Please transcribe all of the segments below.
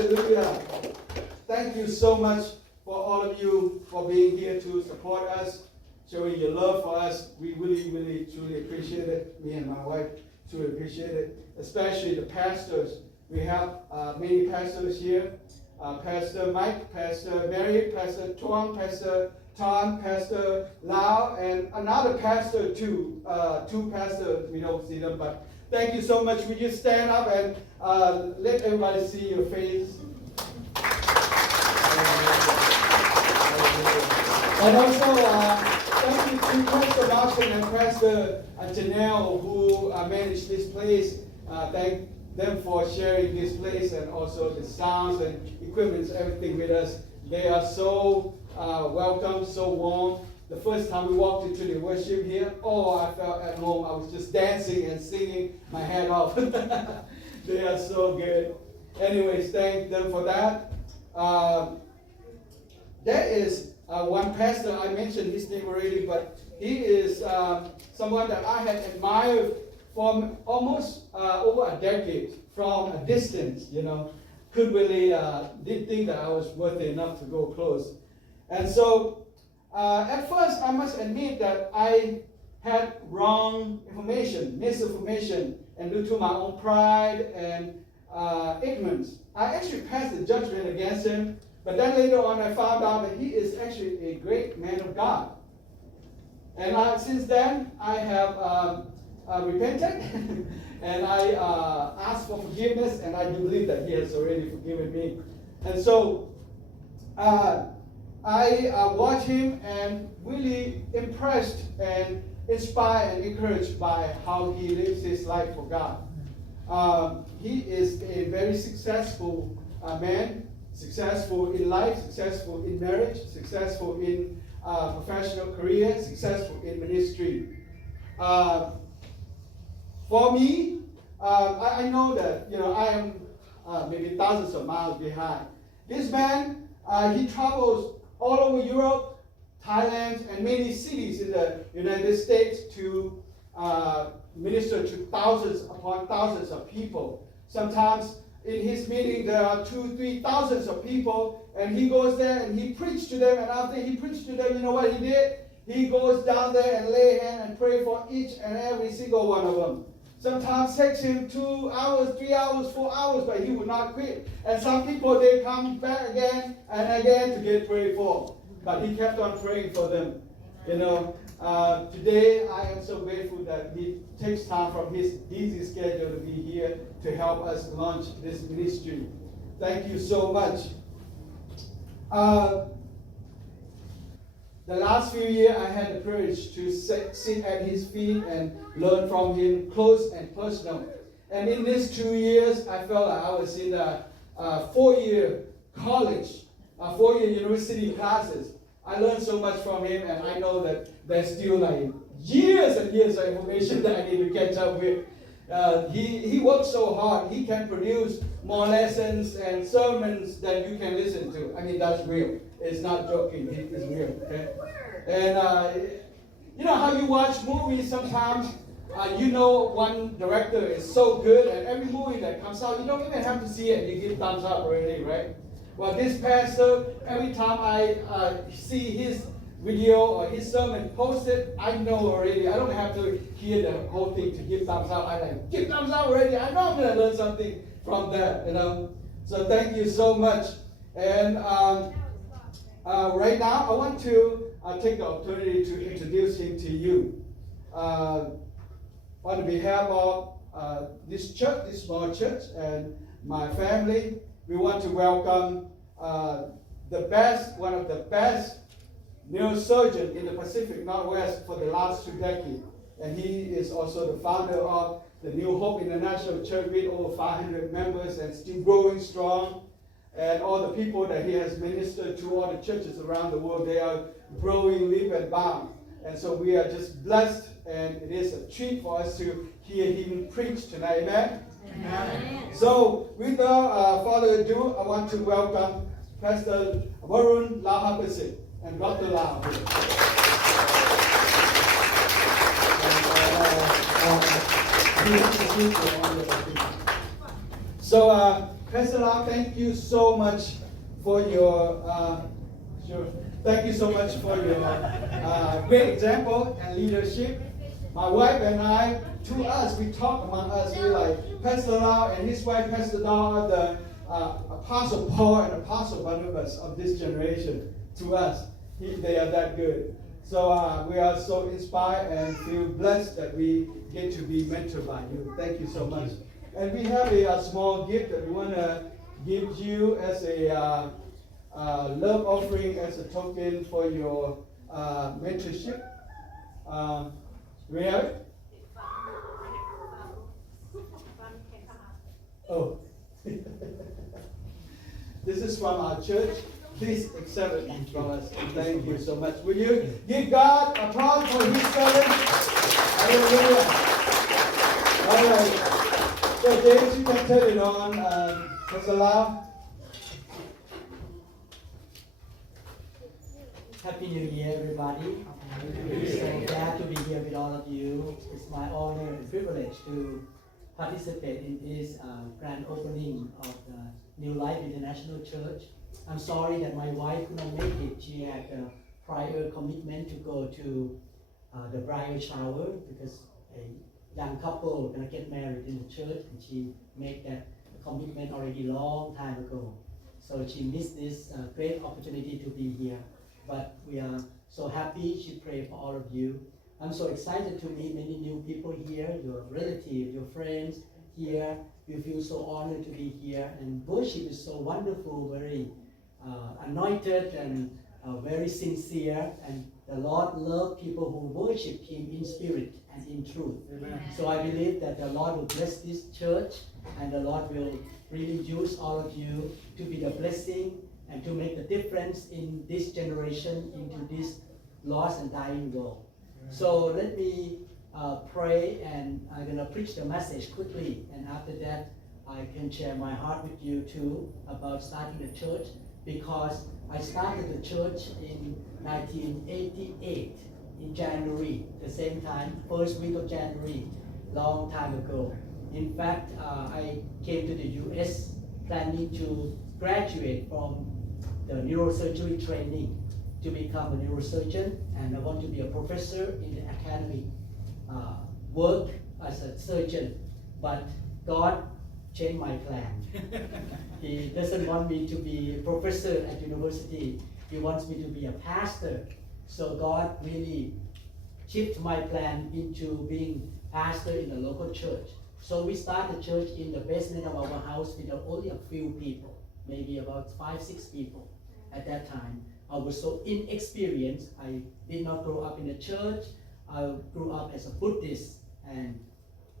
Hallelujah. Thank you so much for all of you for being here to support us, showing your love for us. We really, really, truly appreciate it. Me and my wife truly appreciate it, especially the pastors. We have many pastors here. Pastor Mike, Pastor Mary, Pastor Tuan, Pastor Tom, Pastor Lau, and another pastor too. Two pastors, we don't see them, but thank you so much. Would you stand up and let everybody see your face? And also, thank you to Pastor Martin and Pastor Janelle who manage this place. Thank them for sharing this place and also the sounds and equipment, everything with us. They are so welcome, so warm. The first time we walked into the worship here, I felt at home. I was just dancing and singing my head off. They are so good. Anyways, thank them for that. There is one pastor, I mentioned his name already, but he is someone that I had admired from almost over a decade, from a distance, Couldn't really, didn't think that I was worthy enough to go close. And so, at first, I must admit that I had wrong information, misinformation, and due to my own pride and ignorance, I actually passed the judgment against him. But then later on, I found out that he is actually a great man of God. And since then, I have repented, and I asked for forgiveness, and I do believe that he has already forgiven me. And so, I watched him and really impressed and inspired and encouraged by how he lives his life for God. He is a very successful man, successful in life, successful in marriage, successful in professional career, successful in ministry. For me, I know that I am maybe thousands of miles behind. This man, he travels all over Europe, Thailand, and many cities in the United States to minister to thousands upon thousands of people. Sometimes in his meeting there are 2,000-3,000 of people, and he goes there and he preached to them. And after he preached to them, you know what he did? He goes down there and lay hand and pray for each and every single one of them. Sometimes takes him 2 hours, 3 hours, 4 hours, but he would not quit. And some people, they come back again and again to get prayed for. But he kept on praying for them. Today I am so grateful that he takes time from his busy schedule to be here to help us launch this ministry. Thank you so much. The last few years, I had the privilege to sit at his feet and learn from him close and personal. And in these 2 years, I felt like I was in a 4-year college, 4-year university classes. I learned so much from him, and I know that there's still like years and years of information that I need to catch up with. He works so hard. He can produce more lessons and sermons than you can listen to. I mean, that's real. It's not joking. It's real. Okay? And you know how you watch movies sometimes? One director is so good, and every movie that comes out, you don't even have to see it. You give thumbs up already, right? Well, this pastor, every time I see his video or his sermon posted, I know already. I don't have to hear the whole thing to give thumbs up. I like, give thumbs up already. I know I'm going to learn something from that, So thank you so much. And right now, I want to take the opportunity to introduce him to you. On behalf of this church, this small church, and my family, we want to welcome one of the best neurosurgeon in the Pacific Northwest for the last 2 decades. And he is also the founder of the New Hope International Church with over 500 members and still growing strong. And all the people that he has ministered to, all the churches around the world, they are growing leap and bound. And so we are just blessed, and it is a treat for us to hear him preach tonight. Amen? Amen. So without further ado, I want to welcome Pastor Varun Lahapase and Dr. Lau. So Pastor Lau, thank you so much for your Thank you so much for your great example and leadership. My wife and I, to us, we talk among us. We like Pastor Lau and his wife, Pastor Lau, are the Apostle Paul and Apostle Barnabas of this generation. To us, they are that good. So we are so inspired and feel blessed that we get to be mentored by you. Thank you so much. And we have a small gift that we want to give you as a love offering, as a token for your mentorship. We have it? Oh. This is from our church. Please accept it from us. Thank you so much. Will you give God applause for his servant? Hallelujah. All right. So James, you can turn it on. Pastor Lau. Happy New Year, everybody. So glad to be here with all of you. It's my honor and privilege to participate in this grand opening of the New Life International Church. I'm sorry that my wife could not make it. She had a prior commitment to go to the bridal shower because a young couple gonna get married in the church, and she made that commitment already long time ago. So she missed this great opportunity to be here. But we are so happy. She prayed for all of you. I'm so excited to meet many new people here, your relatives, your friends here. We feel so honored to be here. And worship is so wonderful, very anointed and very sincere. And the Lord loves people who worship Him in spirit and in truth. Amen. So I believe that the Lord will bless this church, and the Lord will really use all of you to be the blessing and to make the difference in this generation, into this lost and dying world. So let me pray, and I'm going to preach the message quickly, and after that I can share my heart with you too about starting the church, because I started the church in 1988 in January, the same time, first week of January, long time ago. In fact, I came to the US planning to graduate from the neurosurgery training to become a neurosurgeon, and I want to be a professor in the academic work as a surgeon. But God changed my plan. He doesn't want me to be a professor at university. He wants me to be a pastor. So God really shifted my plan into being pastor in the local church. So we started the church in the basement of our house with only a few people, maybe about 5-6 people at that time. I was so inexperienced. I did not grow up in the church. I grew up as a Buddhist and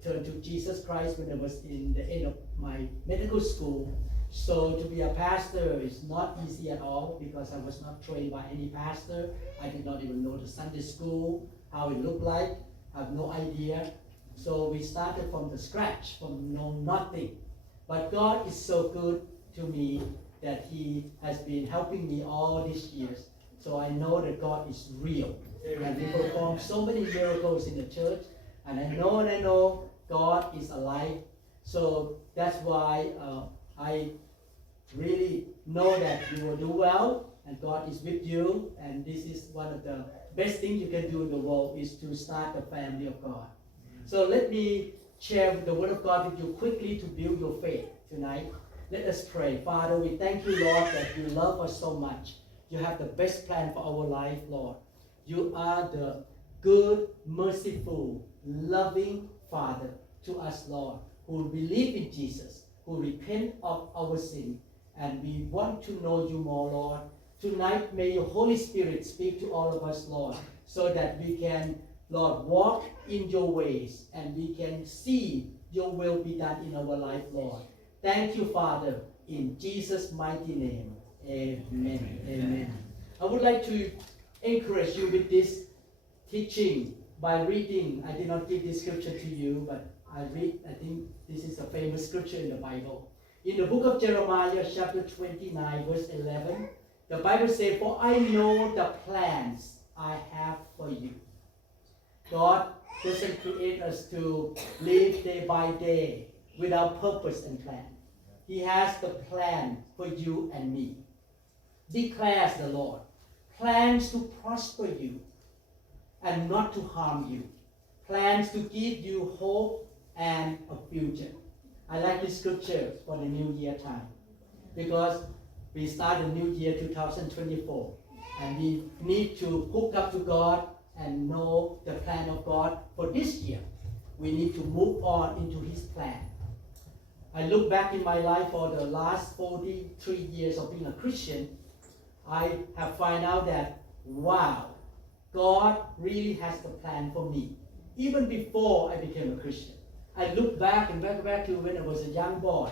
turned to Jesus Christ when I was in the end of my medical school. So to be a pastor is not easy at all, because I was not trained by any pastor. I did not even know the Sunday school, how it looked like. I have no idea. So we started from the scratch, from nothing. But God is so good to me that He has been helping me all these years. So I know that God is real. And we perform so many miracles in the church. And I know God is alive. So that's why I really know that you will do well, and God is with you. And this is one of the best things you can do in the world, is to start the family of God. So let me share the word of God with you quickly to build your faith tonight. Let us pray. Father, we thank you, Lord, that you love us so much. You have the best plan for our life, Lord. You are the good, merciful, loving Father to us, Lord, who believe in Jesus, who repent of our sin. And we want to know you more, Lord. Tonight, may your Holy Spirit speak to all of us, Lord, so that we can, Lord, walk in your ways, and we can see your will be done in our life, Lord. Thank you, Father, in Jesus' mighty name. Amen. Amen. I would like to encourage you with this teaching by reading. I did not give this scripture to you, but I think this is a famous scripture in the Bible. In the book of Jeremiah, chapter 29, verse 11, the Bible says, "For I know the plans I have for you." God doesn't create us to live day by day without purpose and plan. He has the plan for you and me. Declares the Lord. Plans to prosper you and not to harm you. Plans to give you hope and a future. I like this scripture for the new year time because we start the new year 2024 and we need to hook up to God and know the plan of God for this year. We need to move on into His plan. I look back in my life for the last 43 years of being a Christian. I have found out that, wow, God really has the plan for me. Even before I became a Christian. I look back and back to when I was a young boy.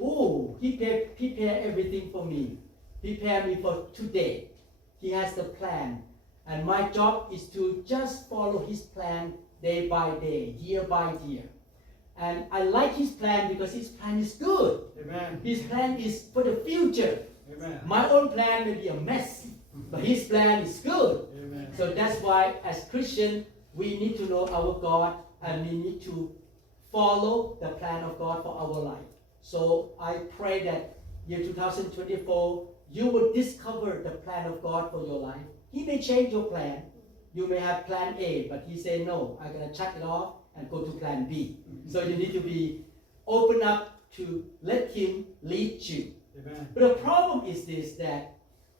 Oh, He prepared everything for me. Prepare me for today. He has the plan. And my job is to just follow His plan day by day, year by year. And I like His plan because His plan is good. Amen. His plan is for the future. Amen. My own plan may be a mess, but His plan is good. Amen. So that's why as Christians, we need to know our God and we need to follow the plan of God for our life. So I pray that year 2024, you will discover the plan of God for your life. He may change your plan. You may have plan A, but He say, no, I'm going to check it off and go to plan B. So you need to be open up to let Him lead you. Amen. But the problem is this, that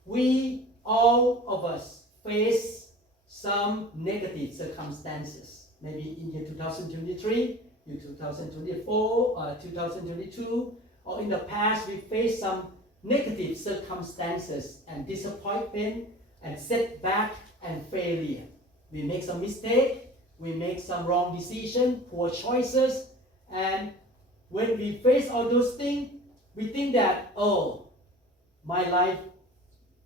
we, all of us, face some negative circumstances. Maybe in year 2023, year 2024, or 2022, or in the past we faced some negative circumstances and disappointment and setback and failure. We make some mistake, we make some wrong decision, poor choices, and when we face all those things, we think that, oh, my life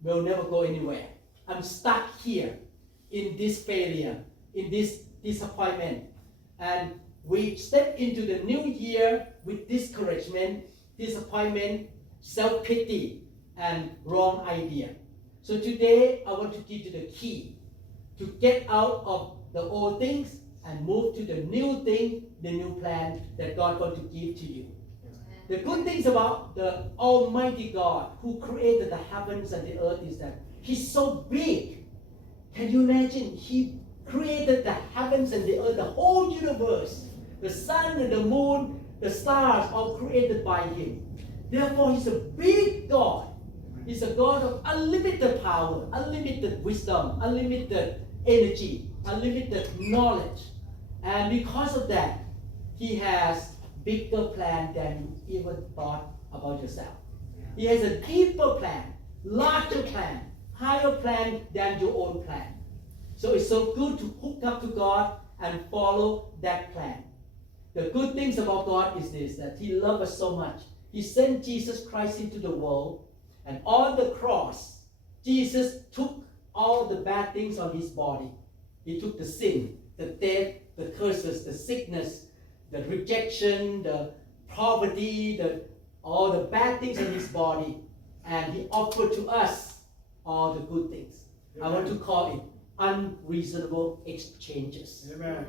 will never go anywhere. I'm stuck here in this failure, in this disappointment. And we step into the new year with discouragement, disappointment, self-pity, and wrong idea. So today, I want to give you the key to get out of the old things and move to the new thing, the new plan that God wants to give to you. The good things about the Almighty God who created the heavens and the earth is that He's so big. Can you imagine? He created the heavens and the earth, the whole universe. The sun and the moon, the stars, all created by Him. Therefore, He's a big God. He's a God of unlimited power, unlimited wisdom, unlimited energy, unlimited knowledge. And because of that, He has bigger plan than you even thought about yourself. He has a deeper plan, larger plan, higher plan than your own plan. So it's so good to hook up to God and follow that plan. The good things about God is this, that He loves us so much. He sent Jesus Christ into the world, and on the cross, Jesus took all the bad things on His body. He took the sin, the death, the curses, the sickness, the rejection, the poverty, all the bad things in His body, and He offered to us all the good things. Amen. I want to call it unreasonable exchanges. Amen.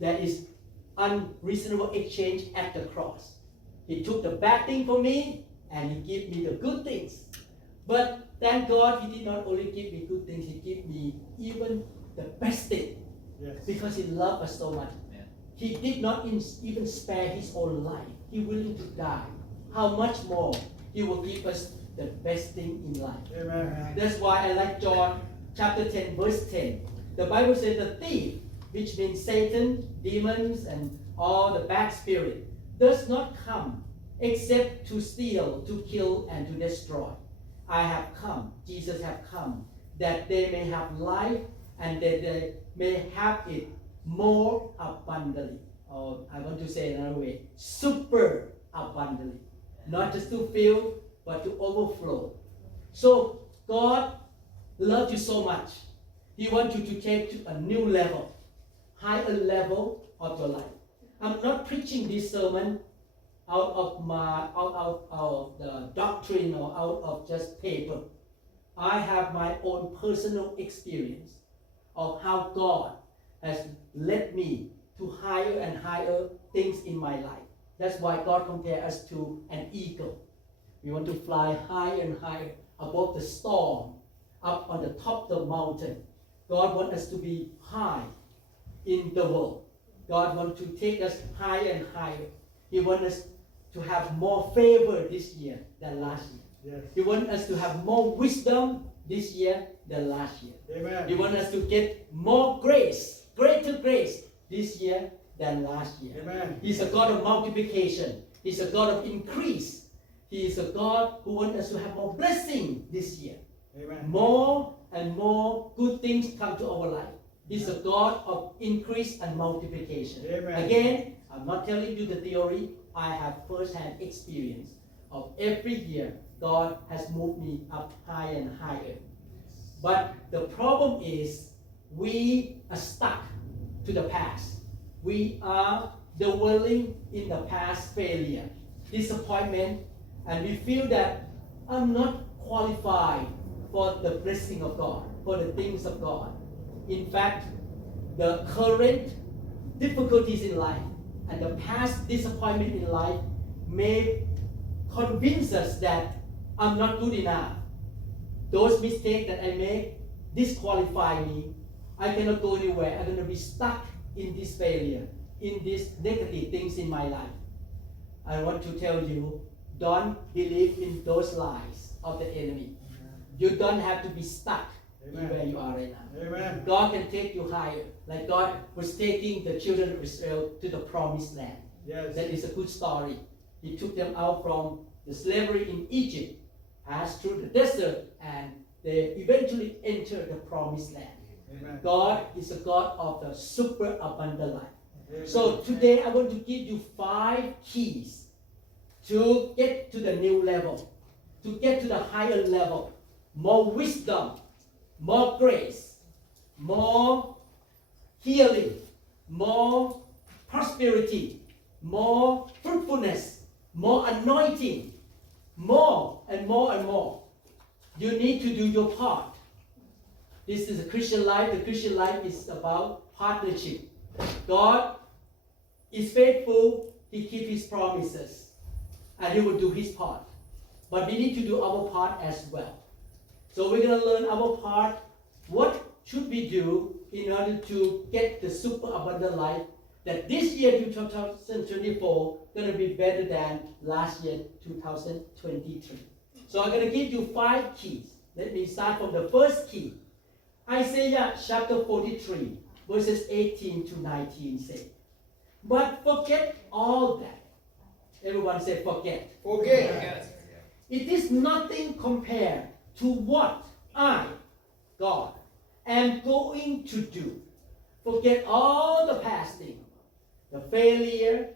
There is unreasonable exchange at the cross. He took the bad thing for me, and He gave me the good things. But thank God, He did not only give me good things, He gave me even the best thing. Yes. Because He loved us so much. He did not even spare His own life. He willing to die. How much more He will give us the best thing in life. Amen. That's why I like John chapter 10, verse 10. The Bible says the thief, which means Satan, demons, and all the bad spirit, does not come except to steal, to kill, and to destroy. I have come, Jesus have come, that they may have life and that they may have it more abundantly. Or I want to say another way, super abundantly. Not just to fill, but to overflow. So God loves you so much. He wants you to take to a new level, higher level of your life. I'm not preaching this sermon out of the doctrine or out of just paper. I have my own personal experience of how God has led me to higher and higher things in my life. That's why God compared us to an eagle. We want to fly high and higher above the storm, up on the top of the mountain. God wants us to be high in the world. God wants to take us higher and higher. He wants us to have more favor this year than last year. Yes. He wants us to have more wisdom this year than last year. Amen. He wants us to get more grace, greater grace this year than last year. Amen. He's a God of multiplication. He's a God of increase. He is a God who wants us to have more blessing this year. Amen. More and more good things come to our life. He's a God of increase and multiplication. Amen. Again, I'm not telling you the theory. I have first-hand experience of every year God has moved me up higher and higher. But the problem is we are stuck to the past. We are dwelling in the past failure, disappointment, and we feel that I'm not qualified for the blessing of God, for the things of God. In fact, the current difficulties in life and the past disappointment in life may convince us that I'm not good enough. Those mistakes that I make disqualify me. I cannot go anywhere. I'm going to be stuck in this failure, in these negative things in my life. I want to tell you, don't believe in those lies of the enemy. You don't have to be stuck in where you are right now. Amen. God can take you higher, like God was taking the children of Israel to the promised land. Yes. That is a good story. He took them out from the slavery in Egypt, passed through the desert, and they eventually entered the promised land. Amen. God is a God of the super abundant life. Amen. So today I want to give you 5 keys to get to the new level, to get to the higher level. More wisdom, more grace, more healing, more prosperity, more fruitfulness, more anointing, more and more and more. You need to do your part. This is a Christian life. The Christian life is about partnership. God is faithful. He keeps His promises. And He will do His part. But we need to do our part as well. So we're going to learn our part. What should we do in order to get the super abundant life that this year, 2024, going to be better than last year, 2023. So I'm going to give you 5 keys. Let me start from the first key. Isaiah chapter 43, verses 18 to 19 say, "But forget all that." Everyone say forget. Forget. "It is nothing compared to what I, God, am going to do." Forget all the past things, the failure,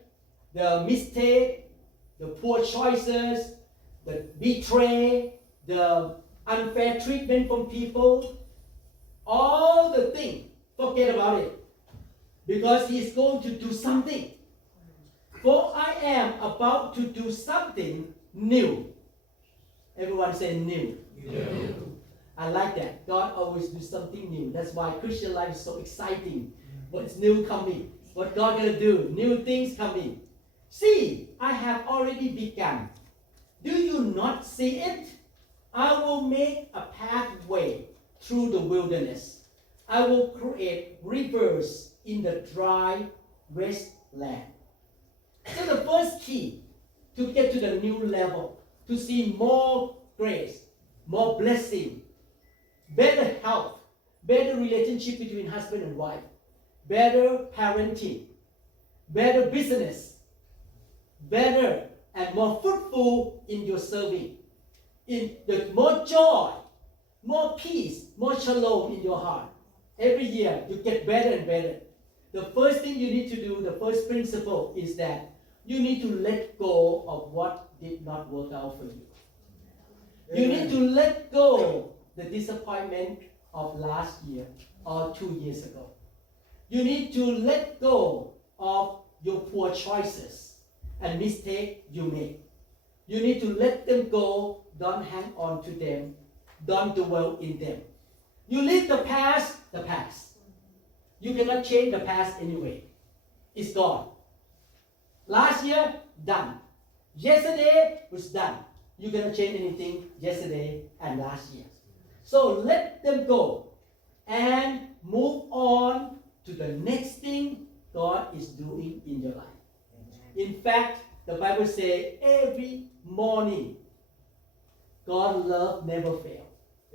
the mistake, the poor choices, the betray, the unfair treatment from people, all the things. Forget about it. Because He's going to do something. "For I am about to do something new." Everyone say new. I like that. God always do something new. That's why Christian life is so exciting. What's new coming? What God gonna do? New things coming. "See, I have already begun. Do you not see it? I will make a pathway through the wilderness. I will create rivers in the dry wasteland." So the first key to get to the new level, to see more grace, more blessing, better health, better relationship between husband and wife, better parenting, better business, better and more fruitful in your serving, in the more joy, more peace, more shalom in your heart. Every year you get better and better. The first thing you need to do, the first principle is that you need to let go of what did not work out for you. You need to let go the disappointment of last year or 2 years ago. You need to let go of your poor choices and mistakes you made. You need to let them go. Don't hang on to them. Don't dwell in them. You leave the past, the past. You cannot change the past anyway. It's gone. Last year, done. Yesterday was done. You cannot change anything yesterday and last year. So let them go and move on to the next thing God is doing in your life. In fact, the Bible says every morning, God's love never fails.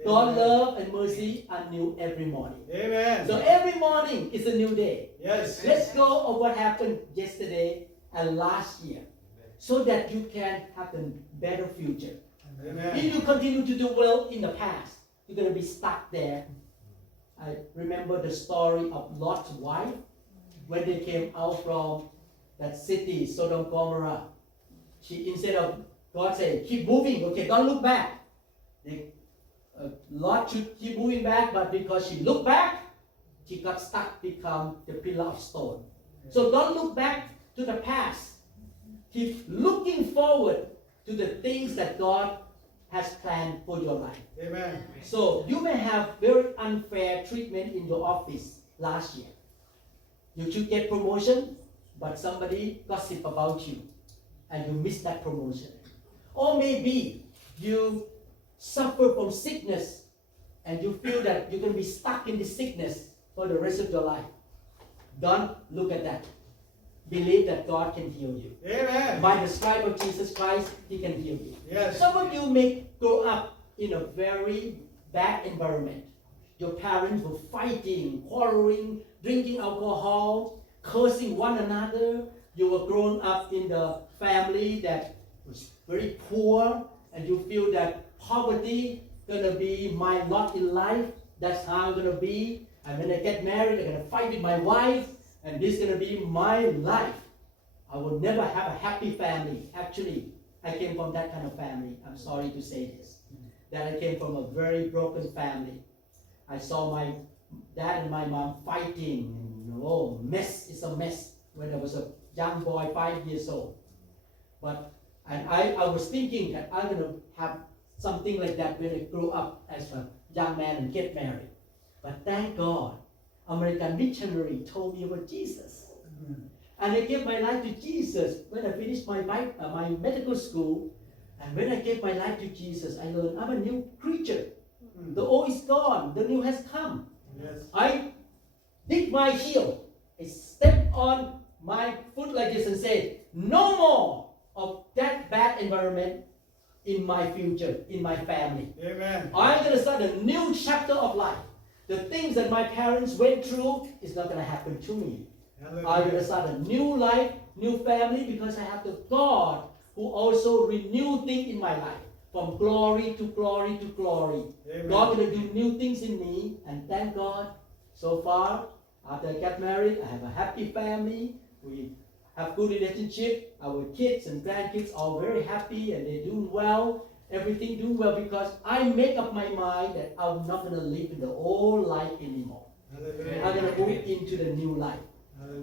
God's love and mercy are new every morning. Amen. So every morning is a new day. Yes. Let's go of what happened yesterday and last year, so that you can have a better future. Amen. If you continue to do well in the past, you're going to be stuck there. I remember the story of Lot's wife when they came out from that city, Sodom and Gomorrah. She, instead of God saying, keep moving, okay, don't look back. Lot should keep moving back, but because she looked back, she got stuck, become the pillar of stone. So don't look back to the past. Keep looking forward to the things that God has planned for your life. Amen. So you may have very unfair treatment in your office last year. You should get promotion, but somebody gossip about you and you miss that promotion. Or maybe you suffer from sickness and you feel that you're going to be stuck in this sickness for the rest of your life. Don't look at that. Believe that God can heal you. Amen. By the stripe of Jesus Christ, He can heal you. Yes. Some of you may grow up in a very bad environment. Your parents were fighting, quarreling, drinking alcohol, cursing one another. You were growing up in the family that was very poor, and you feel that poverty gonna be my lot in life. That's how I'm gonna be. And when I get married, I'm gonna fight with my wife, and this is gonna be my life. I will never have a happy family. Actually, I came from that kind of family. I'm sorry to say this. That I came from a very broken family. I saw my dad and my mom fighting. Oh, mess is a mess. When I was a young boy, 5 years old. And I was thinking that I'm gonna have something like that when I grow up as a young man and get married. But thank God, American missionary told me about Jesus. And I gave my life to Jesus when I finished my medical school. And when I gave my life to Jesus, I learned I'm a new creature. The old is gone, the new has come. Yes. I dig my heel. I step on my foot like this and say, no more of that bad environment in my future, in my family. Amen. I'm going to start a new chapter of life. The things that my parents went through is not going to happen to me. I'm going to start a new life, new family, because I have the God who also renew things in my life. From glory to glory to glory. Amen. God going to do new things in me, and thank God, so far, after I got married, I have a happy family. We have good relationship. Our kids and grandkids are very happy and they're doing well. Everything doing well because I make up my mind that I'm not going to live in the old life anymore. Hallelujah. I'm going to move into the new life.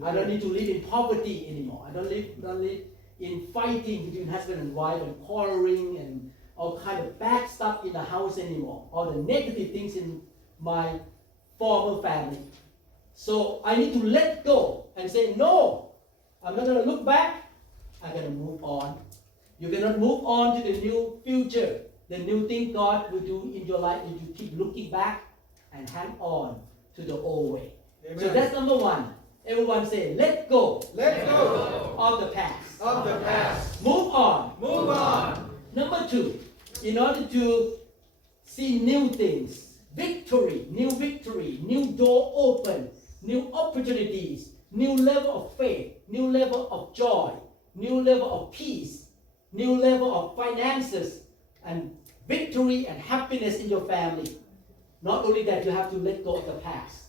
I don't need to live in poverty anymore. I don't live in fighting between husband and wife and quarreling and all kind of bad stuff in the house anymore. All the negative things in my former family. So I need to let go and say, no, I'm not going to look back. I'm going to move on. You cannot move on to the new future, the new thing God will do in your life if you keep looking back and hang on to the old way. Amen. So that's number one. Everyone say, let go. Let go Of the past. of the past. Move on. Move on. Number two, in order to see new things, victory, new door open, new opportunities, new level of faith, new level of joy, new level of peace, new level of finances, and victory and happiness in your family. Not only that, you have to let go of the past.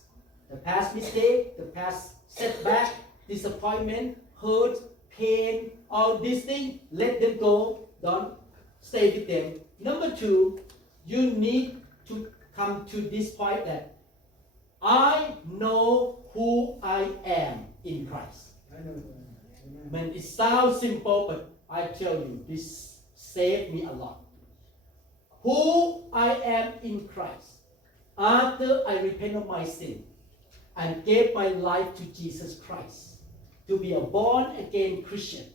The past mistake, the past setback, disappointment, hurt, pain, all these things, let them go. Don't stay with them. Number two, you need to come to this point that I know who I am in Christ. I know. Man, it sounds simple, but I tell you, this saved me a lot. Who I am in Christ. After I repent of my sin and gave my life to Jesus Christ, to be a born again Christian.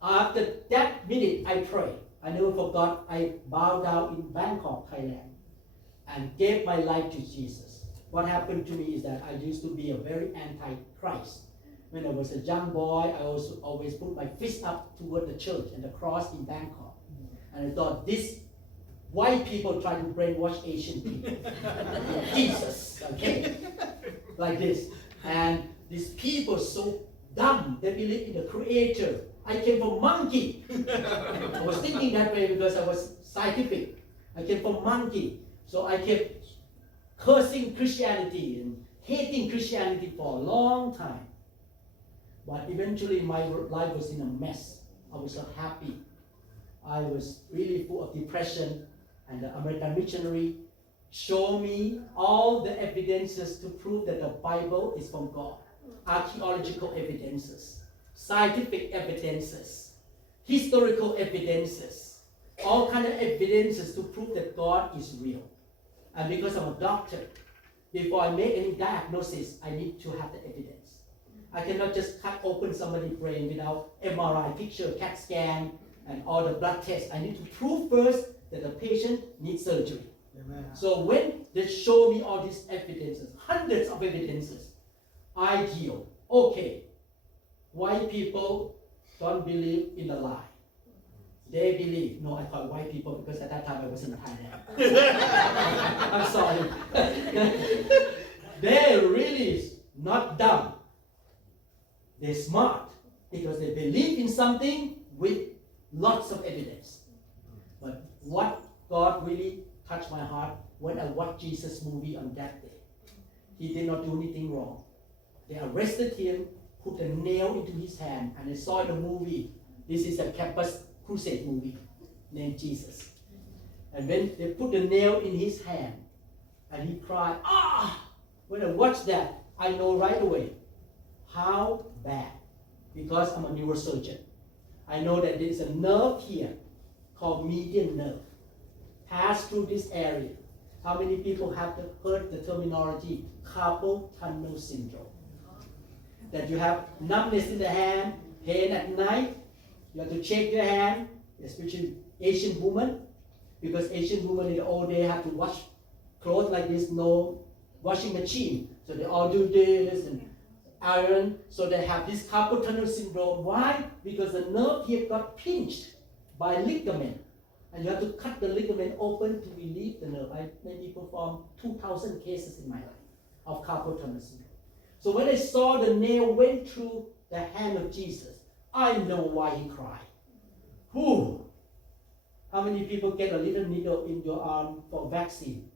After that minute, I prayed. I never forgot. I bowed down in Bangkok, Thailand, and gave my life to Jesus. What happened to me is that I used to be a very anti-Christ. When I was a young boy, I also always put my fist up toward the church and the cross in Bangkok. And I thought, these white people try to brainwash Asian people. Jesus, okay? Like this. And these people so dumb, they believe in the creator. I came from monkey. I was thinking that way because I was scientific. I came from monkey. So I kept cursing Christianity and hating Christianity for a long time. But eventually my life was in a mess. I was so happy. I was really full of depression, and the American missionary showed me all the evidences to prove that the Bible is from God. Archaeological evidences, scientific evidences, historical evidences, all kind of evidences to prove that God is real. And because I'm a doctor, before I make any diagnosis, I need to have the evidence. I cannot just cut open somebody's brain without MRI picture, CAT scan, and all the blood tests. I need to prove first that the patient needs surgery. Amen. So when they show me all these evidences, hundreds of evidences, I heal. Okay, white people don't believe in the lie. They believe. No, I call white people because at that time I was in Thailand. I'm sorry. They're really not dumb. They're smart because they believe in something with lots of evidence. But what God really touched my heart when I watched Jesus' movie on that day. He did not do anything wrong. They arrested him, put a nail into his hand, and I saw the movie. This is a Campus Crusade movie named Jesus. And when they put the nail in his hand, and he cried, ah! When I watched that, I know right away how bad. Because I'm a neurosurgeon. I know that there is a nerve here called median nerve. Pass through this area. How many people have heard the terminology carpal tunnel syndrome? That you have numbness in the hand, pain at night. You have to shake your hand, especially Asian women, because Asian women in the old day have to wash clothes like this, no washing machine. So they all do this and iron, so they have this carpal tunnel syndrome. Why? Because the nerve here got pinched by ligament, and you have to cut the ligament open to relieve the nerve. I maybe performed 2,000 cases in my life of carpal tunnel syndrome. So when I saw the nail went through the hand of Jesus, I know why he cried. Whew. How many people get a little needle in your arm for vaccine?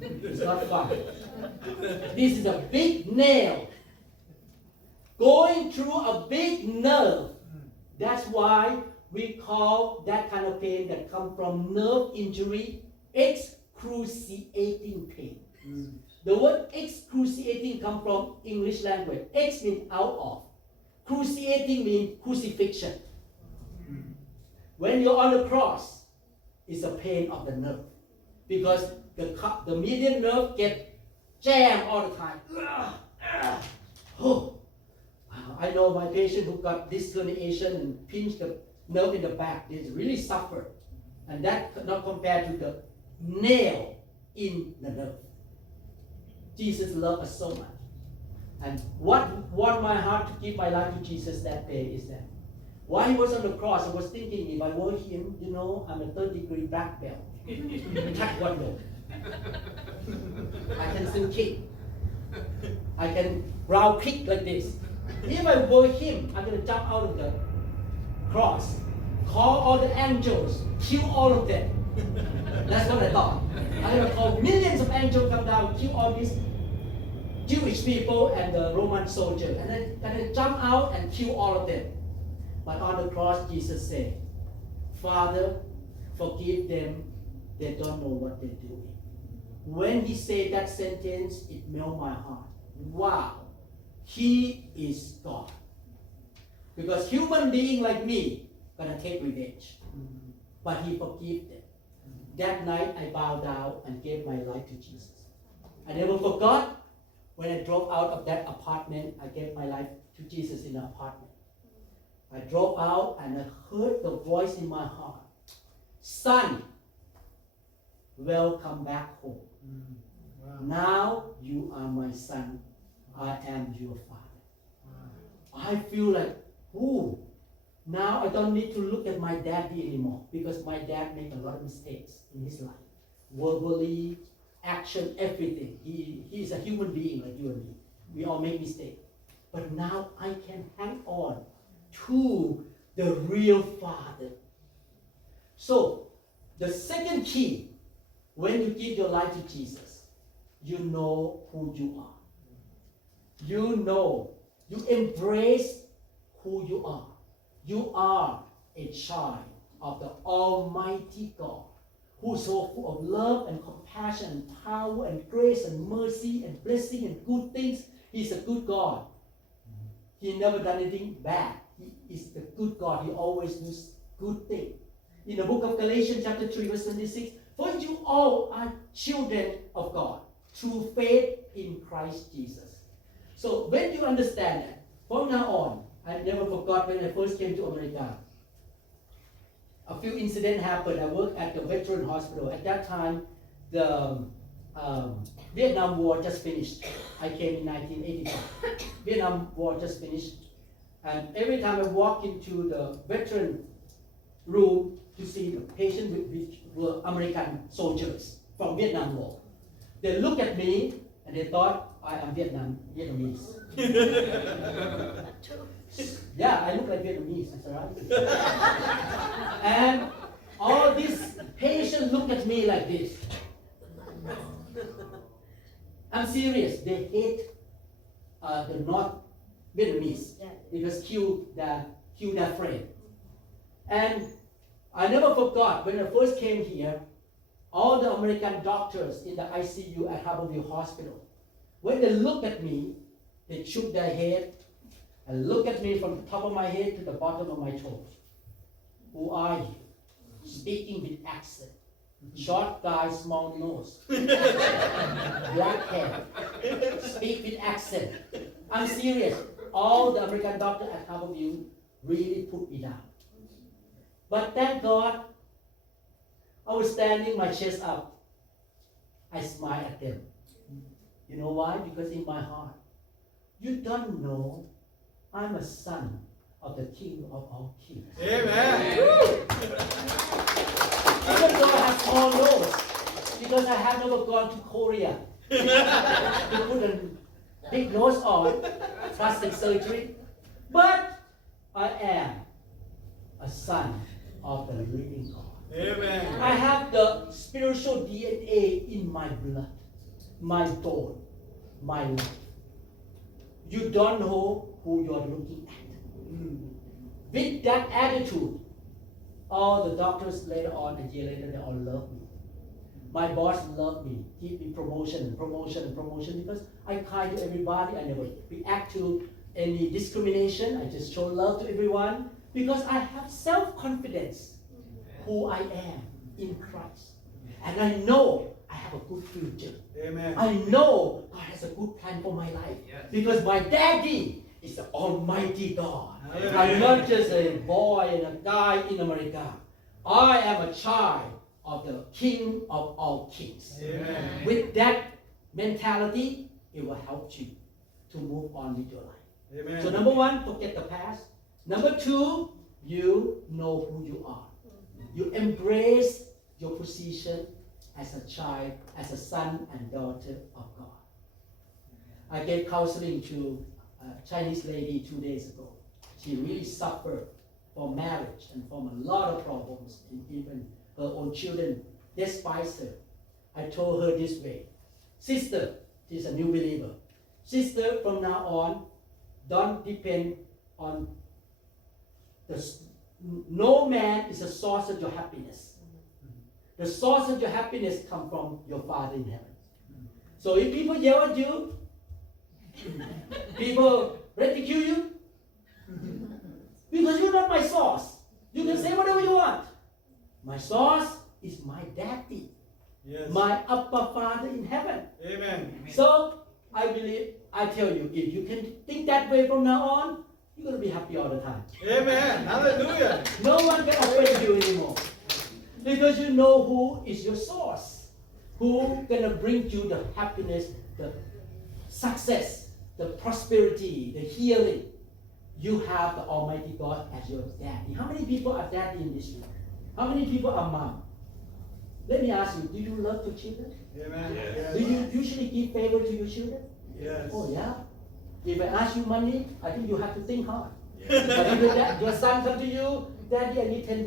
It's not fun. This is a big nail going through a big nerve. That's why we call that kind of pain that comes from nerve injury excruciating pain. The word excruciating comes from English language. Ex means out of. Cruciating means crucifixion. When you're on the cross, it's a pain of the nerve. Because the median nerve gets jammed all the time. Oh. I know my patient who got disc herniation and pinched the nerve in the back. They really suffered. And that not compared to the nail in the nerve. Jesus loved us so much. And what won my heart to give my life to Jesus that day is that while he was on the cross, I was thinking, if I were him, you know, I'm a 3rd-degree black belt. Taekwondo. I can still kick. I can ground kick like this. If I were him, I'm going to jump out of the cross, call all the angels, kill all of them. That's what I thought. I'm going to call millions of angels come down, kill all these Jewish people and the Roman soldiers, and then jump out and kill all of them. But on the cross, Jesus said, Father, forgive them, they don't know what they're doing. When he said that sentence, it melted my heart. Wow, he is God. Because human being like me gonna take revenge. But he forgave them. That night I bowed down and gave my life to Jesus. I never forgot when I drove out of that apartment, I gave my life to Jesus in the apartment. I drove out and I heard the voice in my heart. Son, welcome back home. Now you are my son. I am your father. I feel like, ooh, now I don't need to look at my daddy anymore because my dad made a lot of mistakes in his life. Verbally, action, everything. He is a human being like you and me. We all make mistakes. But now I can hang on to the real Father. So, the second key, when you give your life to Jesus, you know who you are. You know, you embrace who you are. You are a child of the Almighty God, who is so full of love and compassion and power and grace and mercy and blessing and good things. He's a good God. He never done anything bad. He is the good God. He always does good things. In the book of Galatians chapter 3 verse 26, for you all are children of God through faith in Christ Jesus. So when you understand that, from now on, I never forgot when I first came to America. A few incidents happened. I worked at the veteran hospital. At that time, the Vietnam War just finished. I came in 1985. Vietnam War just finished. And every time I walk into the veteran room to see the patient which were American soldiers from Vietnam War, they look at me and they thought I am Vietnamese. Yeah, I look like Vietnamese, it's alright. And all these patients look at me like this. I'm serious, they hate the North Vietnamese because killed their friend. And I never forgot when I first came here, all the American doctors in the ICU at Harborview Hospital, when they look at me, they shook their head and look at me from the top of my head to the bottom of my toes. Who are you? Speaking with accent. Short guy, small nose. Black hair. Speak with accent. I'm serious. All the American doctors at Harborview really put me down. But thank God, I was standing, my chest up. I smiled at them. You know why? Because in my heart, you don't know I'm a son of the King of all kings. Amen. Even though I have small nose, because I have never gone to Korea to put a big nose on, plastic surgery, but I am a son of the living God. Amen. I have the spiritual DNA in my blood, my bone, my life. You don't know who you are looking at. With that attitude, all the doctors later on, a year later, they all love me. My boss loved me, give me promotion, because I kind to everybody. I never react to any discrimination. I just show love to everyone because I have self-confidence who I am in Christ. And I know I have a good future. Amen. I know God has a good plan for my life. Yes. Because my daddy is the Almighty God. Amen. I'm not just a boy and a guy in America. I am a child of the King of all kings. Amen. With that mentality, it will help you to move on with your life. Amen. So number one, forget the past. Number two, you know who you are. You embrace your position as a child, as a son and daughter of God. I gave counseling to a Chinese lady 2 days ago. She really suffered from marriage and from a lot of problems, and even her own children despise her. I told her this way, sister, she's a new believer. Sister, from now on, don't depend on no man is a source of your happiness. The source of your happiness comes from your Father in heaven. So if people yell at you, people ridicule you, because you're not my source. You can say whatever you want. My source is my daddy, Yes. my Abba Father in heaven. Amen. So I believe, I tell you, if you can think that way from now on, you're going to be happy all the time. Amen. Hallelujah. No one can offend you anymore. Because you know who is your source. Who gonna bring you the happiness, the success, the prosperity, the healing. You have the Almighty God as your daddy. How many people are daddy in this room? How many people are mom? Let me ask you, do you love your children? Amen. Yes. Do you usually give favor to your children? Yes. Oh yeah. If I ask you money, I think you have to think hard. But if your son come to you, Daddy, I need $10.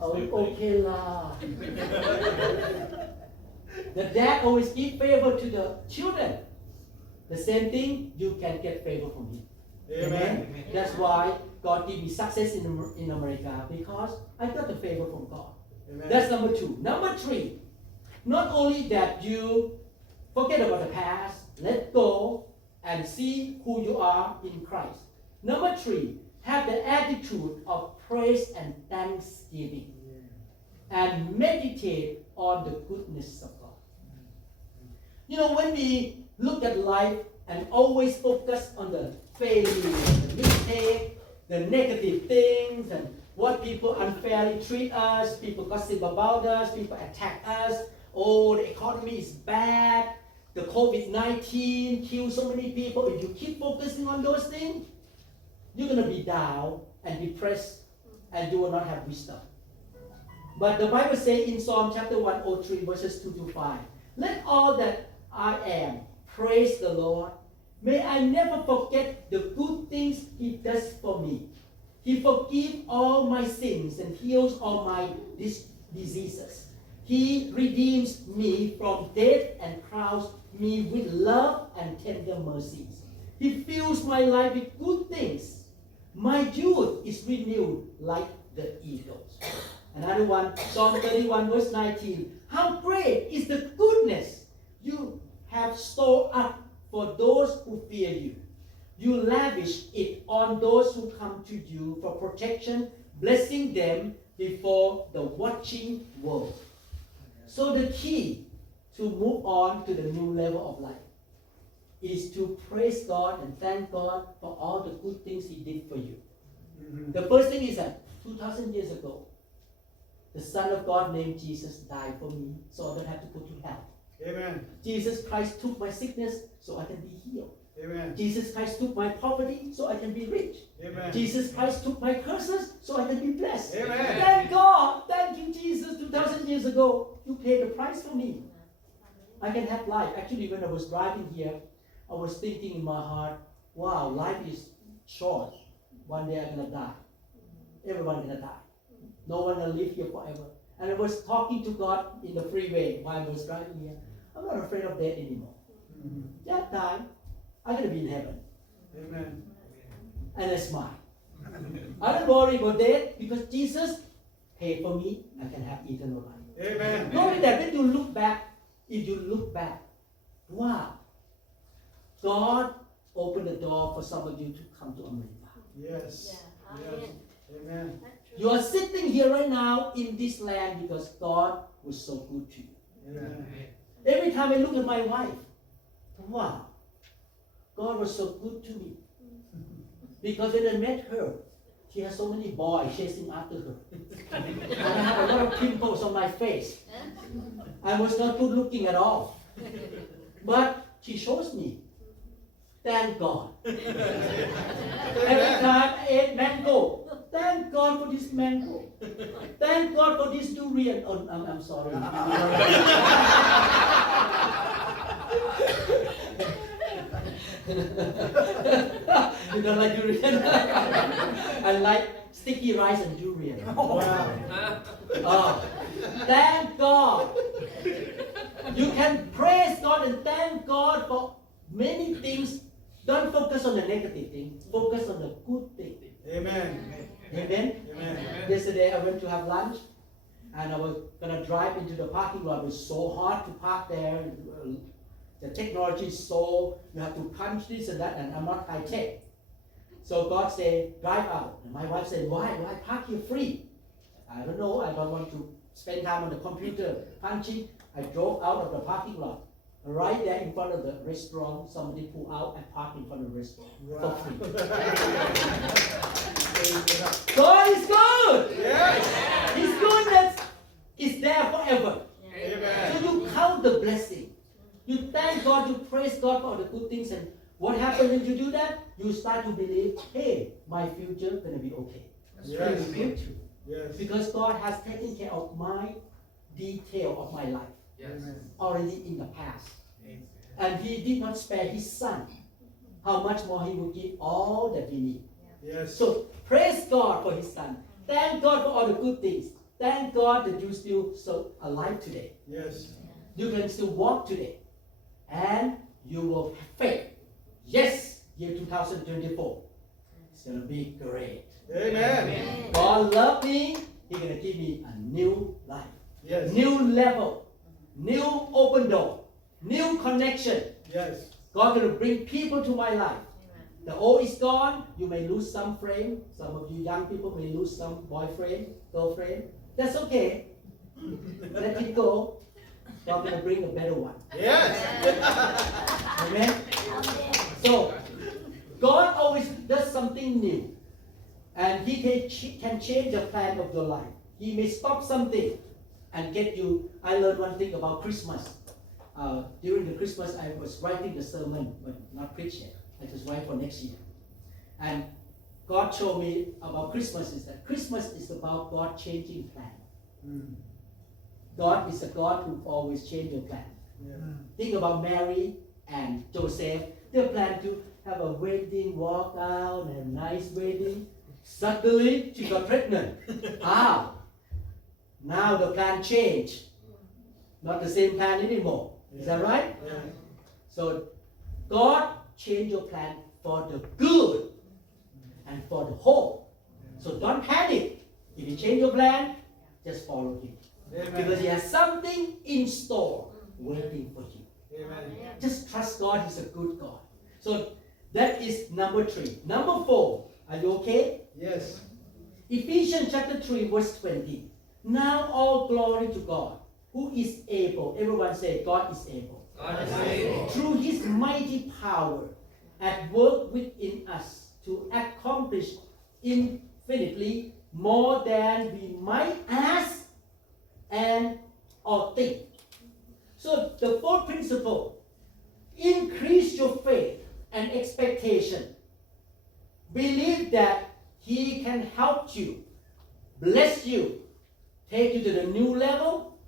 Oh, okay lah. The dad always give favor to the children. The same thing, you can get favor from him. Amen. That's why God gave me success in America, because I got the favor from God. Amen. That's number 2. Number 3, not only that you forget about the past, let go and see who you are in Christ. Number 3, have the attitude of praise and thanksgiving and meditate on the goodness of God. You know, when we look at life and always focus on the failure, the mistake, the negative things, and what people unfairly treat us, people gossip about us, people attack us, oh, the economy is bad, the COVID-19 killed so many people. If you keep focusing on those things, you're going to be down and depressed, and you will not have wisdom. But the Bible says in Psalm chapter 103, verses 2 to 5, let all that I am praise the Lord. May I never forget the good things He does for me. He forgives all my sins and heals all my diseases. He redeems me from death and crowns me with love and tender mercies. He fills my life with good things. My youth is renewed like the eagles. Another one, Psalm 31 verse 19. How great is the goodness you have stored up for those who fear you. You lavish it on those who come to you for protection, blessing them before the watching world. So the key to move on to the new level of life is to praise God and thank God for all the good things He did for you. Mhm. The first thing is that 2,000 years ago, the Son of God named Jesus died for me so I don't have to go to hell. Amen. Jesus Christ took my sickness so I can be healed. Amen. Jesus Christ took my poverty so I can be rich. Amen. Jesus Christ took my curses so I can be blessed. Amen. Thank God. Thank you, Jesus. 2,000 years ago, you paid the price for me. I can have life. Actually, when I was driving here, I was thinking in my heart, wow, life is short. One day I'm going to die. Everyone's going to die. No one will live here forever. And I was talking to God in the freeway while I was driving here. I'm not afraid of death anymore. Mhm. That time, I'm going to be in heaven. Amen. And I smile. I don't worry about death because Jesus paid for me. I can have eternal life. Amen. Not only that, when you look back, if you look back, wow, God opened the door for some of you to come to America. Yes. Yes. Amen. You are sitting here right now in this land because God was so good to you. Amen. Every time I look at my wife, wow, God was so good to me. Because when I met her, she has so many boys chasing after her. And I had a lot of pimples on my face. I was not good looking at all. But she shows me. Thank God. Every time I ate mango, thank God for this mango. Thank God for this durian. Oh, I'm sorry. You don't like durian? I like sticky rice and durian. Wow. Oh, thank God. You can praise God and thank God for many things. Don't focus on the negative thing. Focus on the good thing. Amen. Amen. Amen. Yesterday I went to have lunch and I was going to drive into the parking lot. It was so hard to park there. The technology is so, you have to punch this and that, and I'm not high tech. So God said, drive out. And my wife said, why? Why park here free? I don't know. I don't want to spend time on the computer punching. I drove out of the parking lot. right there in front of the restaurant, somebody pull out and park in front of the restaurant for free. God is good. Yes. His goodness is there forever. Amen. So you count the blessing. You thank God, you praise God for the good things. And what happens when you do that? You start to believe, hey, my future gonna be okay. Yes. It's good too. Yes. Because God has taken care of my detail of my life Yes. already in the past. And He did not spare His Son. How much more He will give all that we need. Yes. So praise God for His Son. Thank God for all the good things. Thank God that you're still so alive today. Yes. You can still walk today. And you will have faith. Yes, year 2024. It's going to be great. Amen. God loves me. He's going to give me a new life. Yes. New level. New open door. New connection. Yes. God going to bring people to my life. The old is gone. You may lose some friend. Some of you young people may lose some boyfriend, girlfriend. That's okay. Let it go. God going to bring a better one. Yes. Amen? So, God always does something new. And He can change the plan of your life. He may stop something and get you. I learned one thing about Christmas. During the Christmas, I was writing the sermon, but not preach yet. I just write for next year. And God showed me about Christmas is that Christmas is about God changing plan. God is a God who always changes your plan. Think about Mary and Joseph. They planned to have a wedding, walk out, and a nice wedding. Suddenly, she got pregnant. Now the plan changed. Not the same plan anymore. Is that right? Yeah. So, God changed your plan for the good and for the whole. So don't panic. If He change your plan, just follow Him. Because He has something in store waiting for you. Amen. Just trust God, He's a good God. So that is number 3. Number 4, are you okay? Yes. Ephesians chapter 3, verse 20. Now all glory to God, who is able. Everyone say, God is able. God is able. Through His mighty power at work within us to accomplish infinitely more than we might ask and or think. So the fourth principle, increase your faith and expectation. Believe that He can help you, bless you, take you to the new level,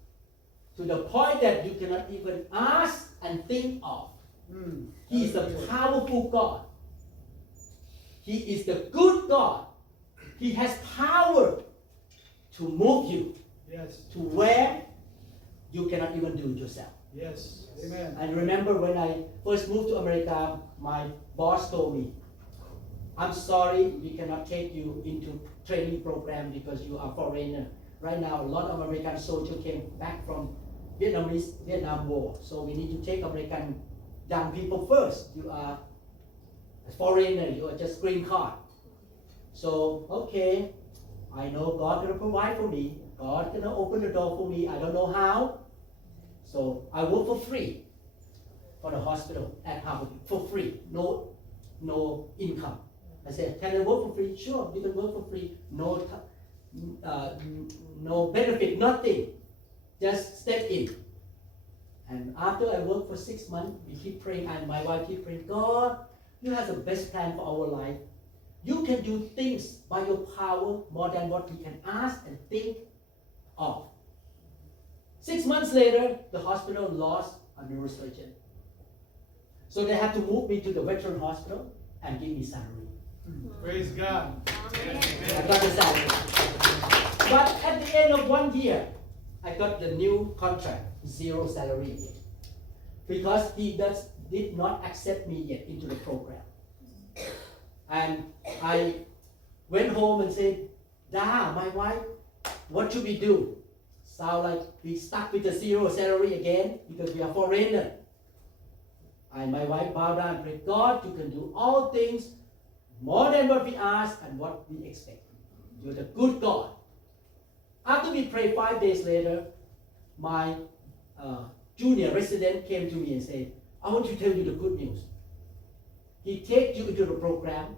to the point that you cannot even ask and think of. He is a powerful God. He is the good God. He has power to move you Yes. to where you cannot even do it yourself. Yes. Amen. I remember when I first moved to America, my boss told me, I'm sorry, we cannot take you into training program because you are foreigner. Right now, a lot of American soldiers came back from Vietnam War. So we need to take American young people first. You are a foreigner, you are just green card. So, okay, I know God gonna provide for me. God gonna open the door for me. I don't know how. So I work for free for the hospital at Harvard for free, no income. I said, can I work for free? Sure, you can work for free. No benefit, nothing. Just step in. And after I worked for 6 months, we keep praying, and my wife keep praying, God, you have the best plan for our life. You can do things by your power more than what we can ask and think of. 6 months later, the hospital lost a neurosurgeon. So they had to move me to the veteran hospital and give me salary. Praise God. I got the salary. But at the end of 1 year, I got the new contract, 0 salary yet. Because he did not accept me yet into the program. And I went home and said, my wife, what should we do? Sound like we stuck with the 0 salary again because we are foreigner. And my wife bowed down and prayed, God, you can do all things more than what we ask and what we expect. You're the good God. After we prayed 5 days later, my junior resident came to me and said, I want to tell you the good news. He takes you into the program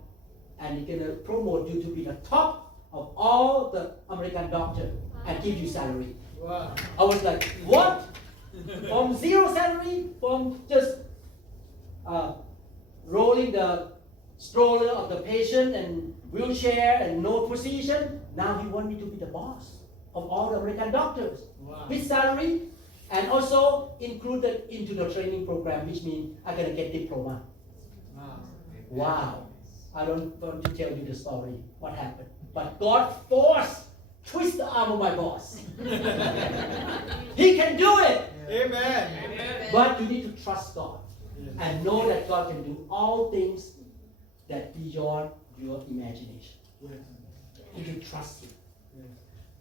and he's gonna promote you to be the top of all the American doctors and give you salary. Wow. I was like, what? From zero salary, from just rolling the stroller of the patient and wheelchair and no position. Now he wants me to be the boss of all the American doctors. Wow. With salary and also included into the training program, which means I'm gonna get diploma. Wow. Wow. I don't want to tell you the story, what happened. But God twist the arm of my boss. He can do it. Amen. But you need to trust God Yes. and know that God can do all things that beyond your imagination. Yes. You need to trust Him. Yes.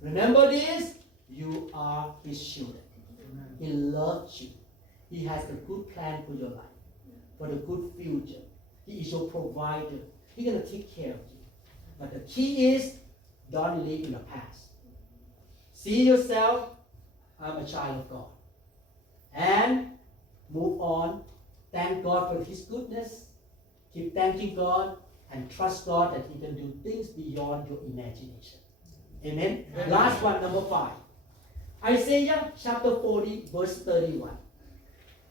Remember this, you are His children. Amen. He loves you. He has a good plan for your life, for the good future. He is your provider. He's going to take care of you. But the key is, don't live in the past. See yourself, I'm a child of God. And move on. Thank God for His goodness. Keep thanking God and trust God that He can do things beyond your imagination. Amen? Amen. Last one, number 5. Isaiah chapter 40, verse 31.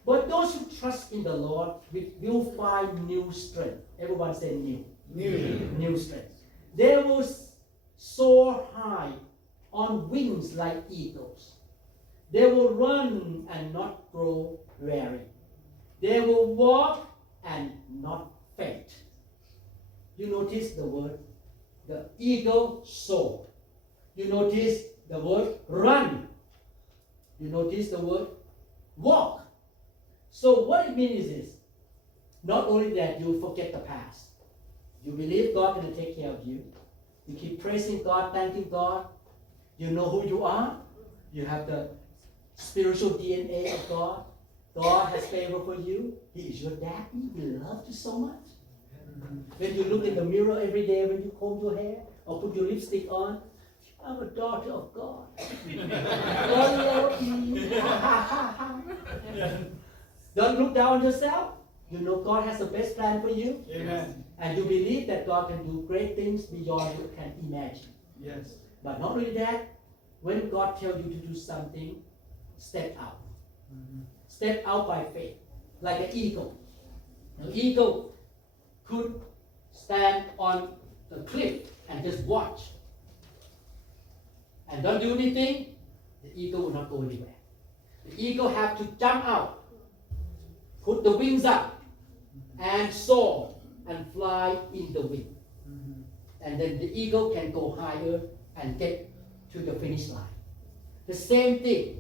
But those who trust in the Lord will find new strength. Everyone say new. New strength. They will soar high on wings like eagles. They will run and not grow weary. They will walk and not faint. You notice the word, the eagle soar. You notice the word run. You notice the word walk. So what it means is this. Not only that you forget the past. You believe God is going to take care of you. You keep praising God, thanking God. You know who you are. You have the spiritual DNA of God. God has favor for you. He is your daddy. He loves you so much. When you look in the mirror every day, when you comb your hair or put your lipstick on, I'm a daughter of God. God loves me. Don't look down on yourself. You know God has the best plan for you. Amen. And you believe that God can do great things beyond you can imagine. Yes. But not only that, when God tells you to do something, step out. Step out by faith, like an eagle. An eagle could stand on the cliff and just watch and don't do anything. The eagle will not go anywhere. The eagle have to jump out, put the wings up, and soar and fly in the wind. And then the eagle can go higher and get to the finish line. The same thing.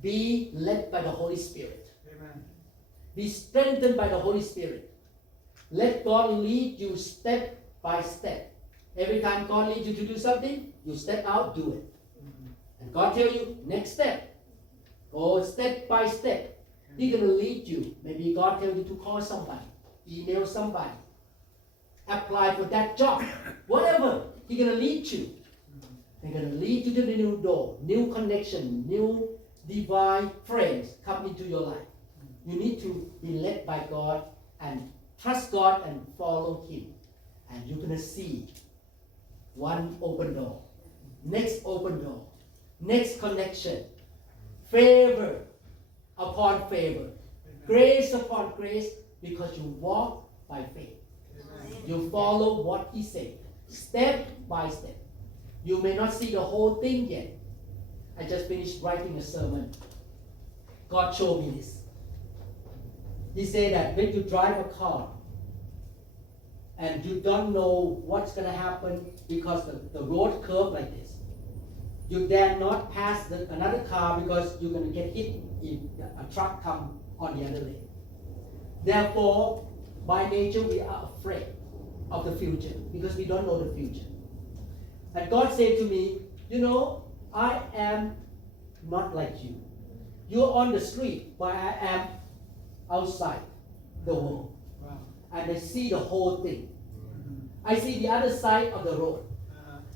Be led by the Holy Spirit. Amen. Be strengthened by the Holy Spirit. Let God lead you step by step. Every time God leads you to do something, you step out, do it. And God tell you, next step. Go step by step. He's going to lead you. Maybe God tell you to call somebody, email somebody, apply for that job, whatever. He's going to lead you. He's going to lead you to the new door, new connection, new divine friends come into your life. You need to be led by God and trust God and follow Him. And you're going to see one open door, next open door, next connection, favor upon favor, grace upon grace, because you walk by faith. You follow what He said, step by step. You may not see the whole thing yet. I just finished writing a sermon. God showed me this. He said that when you drive a car and you don't know what's going to happen because the road curve like this, you dare not pass another car because you're going to get hit if a truck come on the other lane. Therefore, by nature, we are afraid of the future because we don't know the future. And God said to me, you know, I am not like you. You're on the street, but I am outside the world. Wow. And I see the whole thing. I see the other side of the road.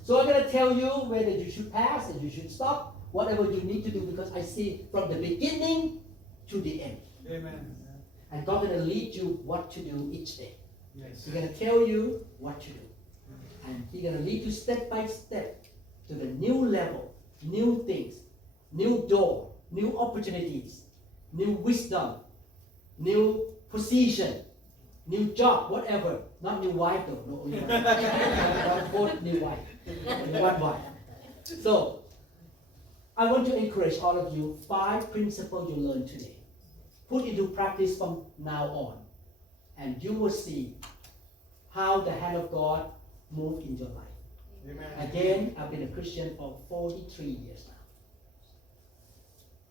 So I'm going to tell you whether you should pass and you should stop, whatever you need to do, because I see from the beginning to the end. Amen. And God going to lead you what to do each day. Yes. He's going to tell you what to do. And He's going to lead you step by step to the new level, new things, new door, new opportunities, new wisdom, new position, new job, whatever. Not new wife though, no only one. Not both new wife, one wife. So, I want to encourage all of you, 5 principles you learned today. Put into practice from now on. And you will see how the hand of God move in your life. Amen. Again, I've been a Christian for 43 years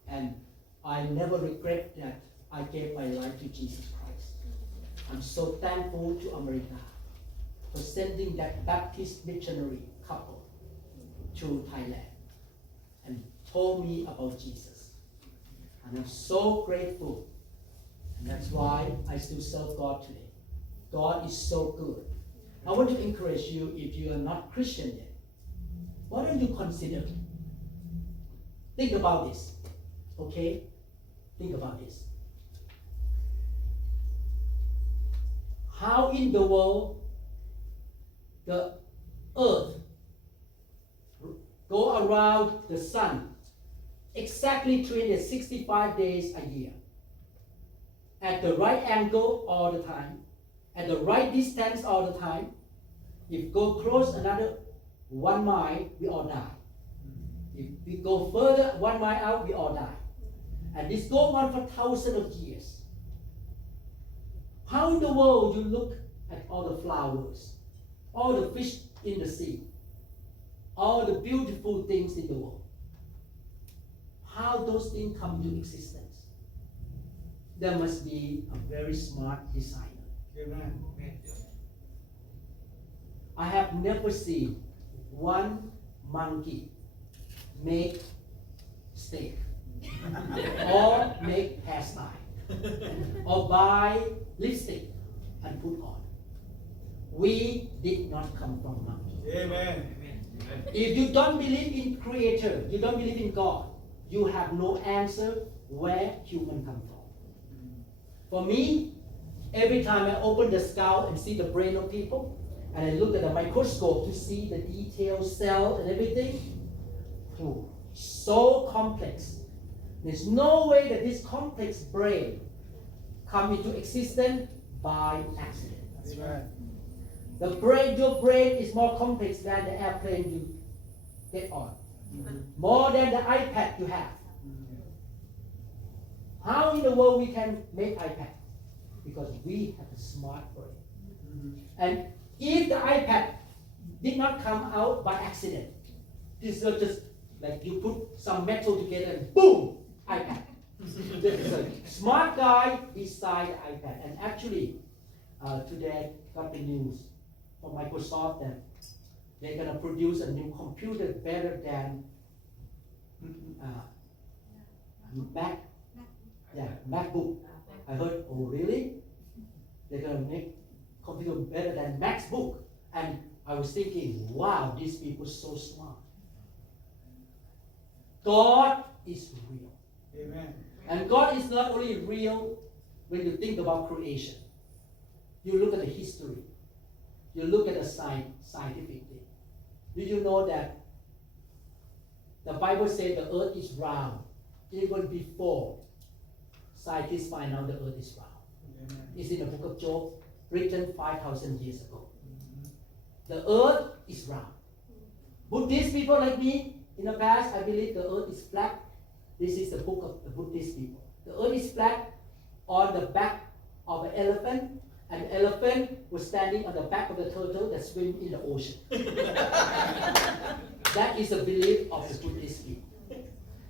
now. And I never regret that I gave my life to Jesus Christ. I'm so thankful to America for sending that Baptist missionary couple to Thailand and told me about Jesus. And I'm so grateful. And that's why I still serve God today. God is so good. I want to encourage you, if you are not Christian yet, why don't you consider? Think about this. Okay? Think about this. How in the world the earth go around the sun exactly 365 days a year, at the right angle all the time, at the right distance all the time. If go close another 1 mile, we all die. If we go further 1 mile out, we all die. And this goes on for thousands of years. How in the world you look at all the flowers, all the fish in the sea, all the beautiful things in the world? How those things come into existence? There must be a very smart designer. Amen. I have never seen one monkey make steak or make hairstyle or buy lipstick and put on. We did not come from monkey. Amen. If you don't believe in Creator, you don't believe in God, you have no answer where human come from. For me, every time I open the skull and see the brain of people, and I look at the microscope to see the detailed cell and everything, so complex. There's no way that this complex brain come into existence by accident. That's right. The brain, your brain is more complex than the airplane you get on. More than the iPad you have. How in the world we can make iPad? Because we have a smart brain. And if the iPad did not come out by accident, this is just like you put some metal together and boom, iPad. There's a smart guy beside the iPad. And actually, today I got the news from Microsoft that they're going to produce a new computer better than MacBook. I heard, oh really? They're going to make computer better than MacBook. And I was thinking, wow, these people are so smart. God is real. Amen. And God is not only real when you think about creation. You look at the history. You look at the scientific thing. Do you know that the Bible says the earth is round even before scientists find out the earth is round? Amen. It's in the book of Job, written 5,000 years ago. The earth is round. Buddhist people like me, in the past, I believe the earth is flat. This is the book of the Buddhist people. The earth is flat on the back of an elephant, and the elephant was standing on the back of the turtle that swims in the ocean. That is the belief of the Buddhist people.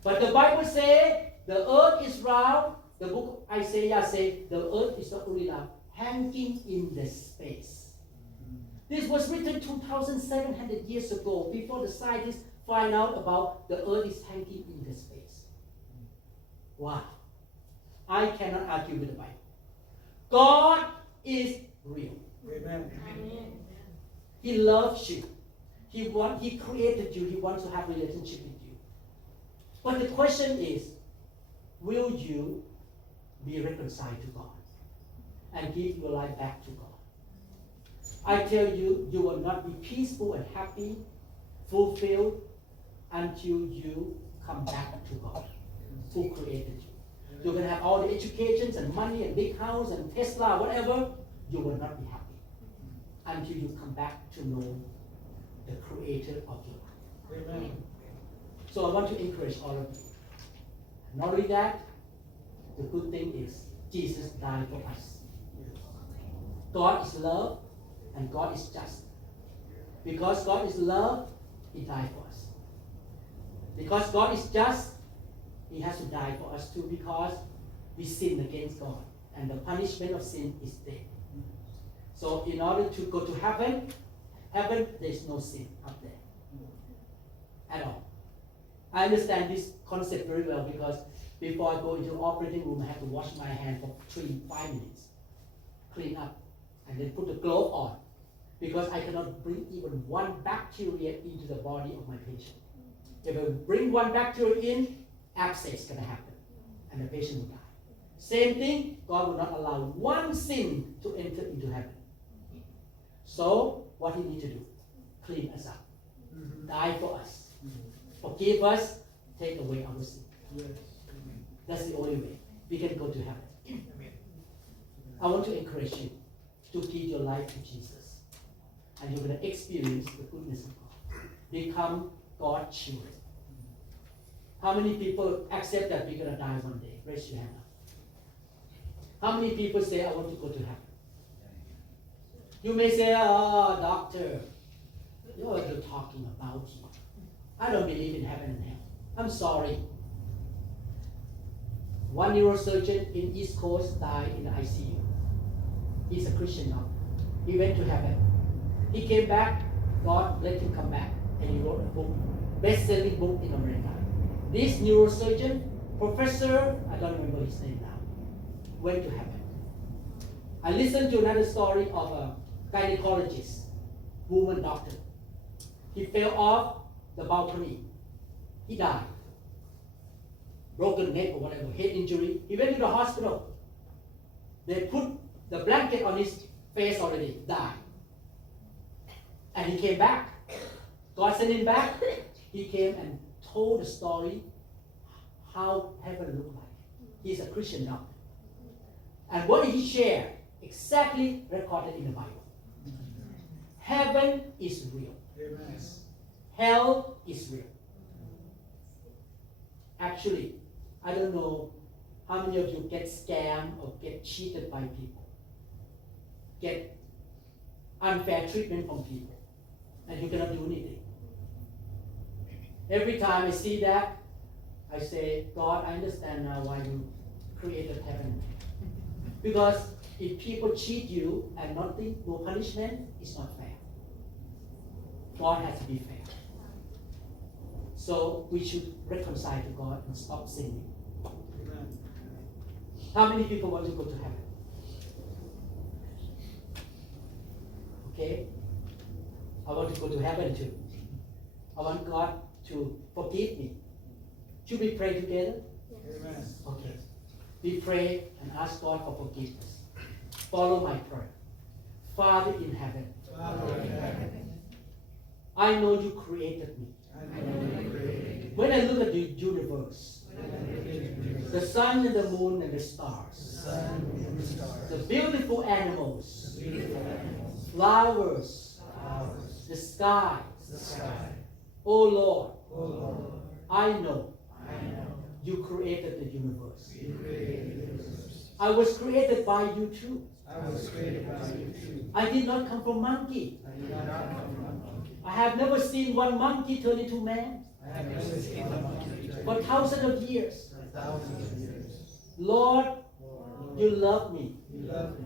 But the Bible says the earth is round. The book of Isaiah says the earth is not only round, hanging in the space. This was written 2,700 years ago, before the scientists find out about the earth is hanging in the space. Wow. I cannot argue with the Bible. God is real. Amen. He loves you. He created you. He wants to have a relationship with you. But the question is, will you be reconciled to God and give your life back to God. I tell you, you will not be peaceful and happy, fulfilled until you come back to God, who created you. You're going to have all the educations and money and big house and Tesla, whatever. You will not be happy until you come back to know the creator of your life. Amen. So I want to encourage all of you. Not only that, the good thing is Jesus died for us. God is love and God is just. Because God is love, He died for us. Because God is just, He has to die for us too, because we sinned against God. And the punishment of sin is death. So in order to go to heaven, there is no sin up there at all. I understand this concept very well because before I go into the operating room, I have to wash my hand for 5 minutes, clean up, and then put the glove on, because I cannot bring even one bacteria into the body of my patient. If I bring one bacteria in, abscess is going to happen, and the patient will die. Same thing, God will not allow one sin to enter into heaven. So, what He needs to do? Clean us up, die for us, forgive us, take away our sin. That's the only way we can go to heaven. I want to encourage you to give your life to Jesus, and you're going to experience the goodness of God. Become God's children. How many people accept that we're going to die one day? Raise your hand up. How many people say, I want to go to heaven? You may say, oh, doctor, you're talking about you. I don't believe in heaven and hell. I'm sorry. One neurosurgeon in East Coast died in the ICU. He's a Christian now. He went to heaven. He came back. God let him come back. And he wrote a book, best-selling book in America. This neurosurgeon, professor, I don't remember his name now, went to heaven. I listened to another story of a gynecologist, woman doctor. He fell off the balcony. He died. Broken neck or whatever, head injury. He went to the hospital. They put the blanket on his face already, died. And he came back. God sent him back. He came and told the story how heaven looked like. He's a Christian now. And what he shared, exactly recorded in the Bible. Heaven is real. Amen. Hell is real. Actually, I don't know how many of you get scammed or get cheated by people, get unfair treatment from people, and you cannot do anything. Every time I see that, I say, God, I understand now why you created heaven. Because if people cheat you and nothing, no punishment, it's not fair. God has to be fair. So we should reconcile to God and stop sinning. Amen. How many people want to go to heaven? Okay? I want to go to heaven too. I want God to forgive me. Should we pray together? Amen. Okay. We pray and ask God for forgiveness. Follow my prayer. Father in heaven, Father in heaven, I know you created me. I know you created When I look at the universe, me. the sun and the moon and the stars, Sun and the stars, the beautiful animals, beautiful animals, flowers, flowers, the skies. the sky. Oh Lord, Oh Lord, I know I know you created the universe. you created the universe. I was created by you too. I was created by you too. I did not come from monkey. I did not come from a monkey. I have never seen one monkey turn into man I have never seen a monkey for thousands of years. for thousands of years. Lord, Lord, you love me. you love me.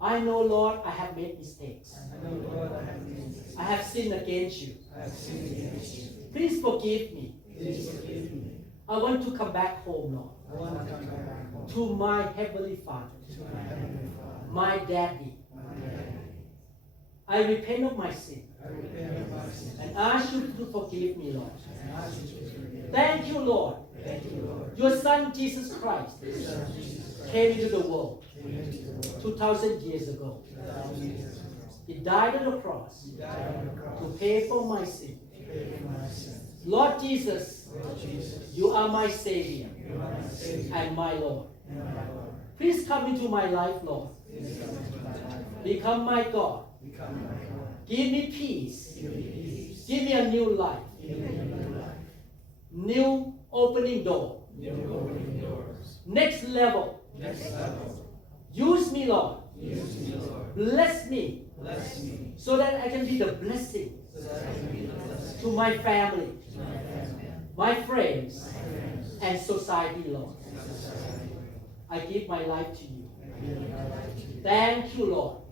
I know, Lord, I have made mistakes. I know, Lord, I have mistakes. I have sinned against you. I have sinned against you. Please forgive me. Please forgive me. I want to come back home, Lord, I want to come back home to my Heavenly Father, to my heavenly Father, my Daddy. my Daddy. I repent of my sin I repent of my sins and ask you to forgive me, Lord. and ask you to forgive me. Thank you, Lord, Your Son Jesus Christ came into the world 2,000 years ago. He died on the cross to pay for my sin. Lord Jesus, you are my Savior and my Lord. Please come into my life, Lord. Become my God. Give me peace. Give me a new life. New opening door. Next level. Use me, Lord. Bless me so that I can be the blessing to my family, my friends, and society, Lord. I give my life to you. Thank you, Lord,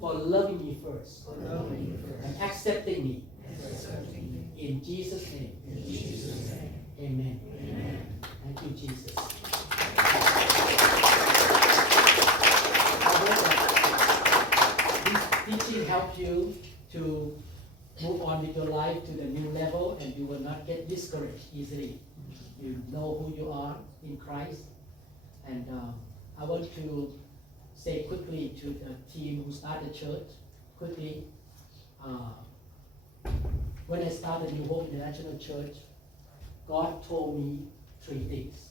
for loving me first and accepting me. In Jesus' name. Amen. Thank you, Jesus. I hope that this teaching helped you to move on with your life to the new level, and you will not get discouraged easily. You know who you are in Christ. And I want to say quickly to the team who started church, quickly, when I started New Hope International Church, God told me 3 things.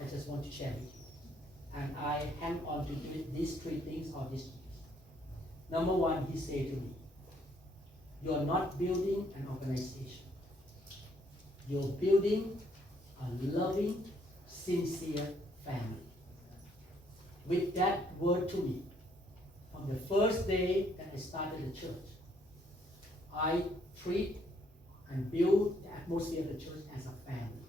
I just want to share with you. And I hang on to these 3 things all these years. Number 1, He said to me, you are not building an organization. You're building a loving, sincere family. With that word to me, from the first day that I started the church, I treat and build the atmosphere of the church as a family.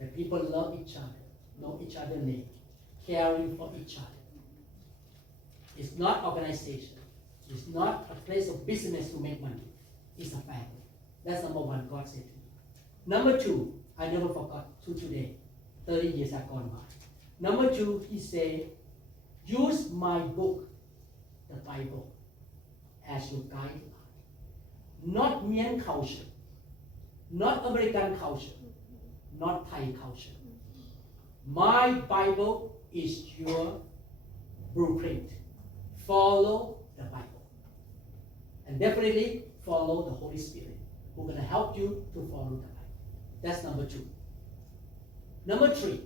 That people love each other, know each other's name, caring for each other. It's not organization. It's not a place of business to make money. It's a family. That's number 1, God said to me. Number 2, I never forgot to today. 30 years have gone by. Number 2, He said, use my book, the Bible, as your guideline. Not Mian culture, not American culture, not Thai culture. My Bible is your blueprint. Follow the Bible. And definitely follow the Holy Spirit, who's going to help you to follow the Bible. That's number 2. Number 3,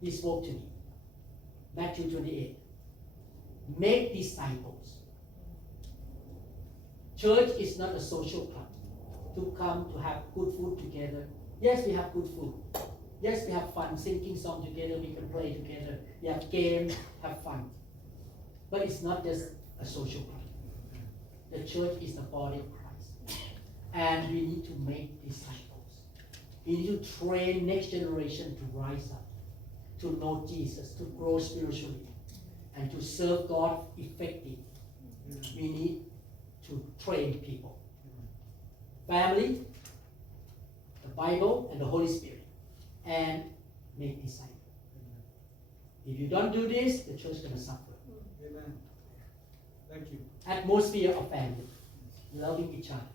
He spoke to me. Matthew 28. Make disciples. Church is not a social club to come to have good food together. Yes, we have good food. Yes, we have fun singing songs together. We can play together. We have games, have fun. But it's not just a social club. The church is the body of Christ. And we need to make disciples. We need to train next generation to rise up, to know Jesus, to grow spiritually, and to serve God effectively. We need to train people. Family, the Bible, and the Holy Spirit, and make disciples. If you don't do this, the church is going to suffer. Amen. Thank you. Atmosphere of family, loving each other.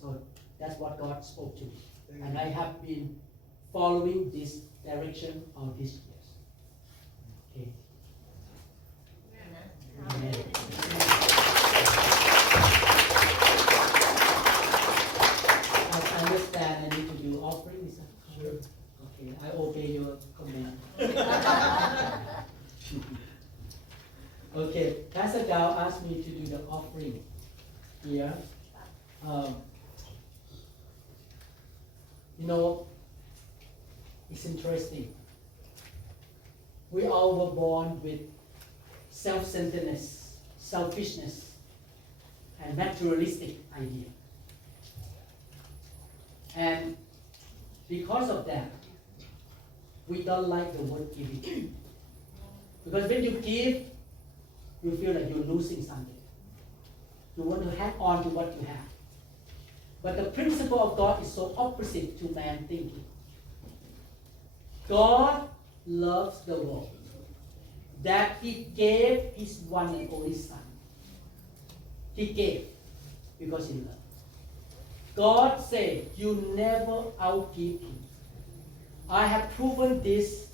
So that's what God spoke to me. And I have been following this direction all these years. Okay. Amen. I understand I need to do offerings. Sure. Okay, I obey your command. Okay, Pastor Gao asked me to do the offering here. You know, it's interesting. We all were born with self-centeredness, selfishness, and materialistic idea. And because of that, we don't like the word giving. Because when you give, you feel like you're losing something. You want to hang on to what you have. But the principle of God is so opposite to man thinking. God loves the world, that He gave His one and only Son. He gave because He loved. God said, you never outgive Him. I have proven this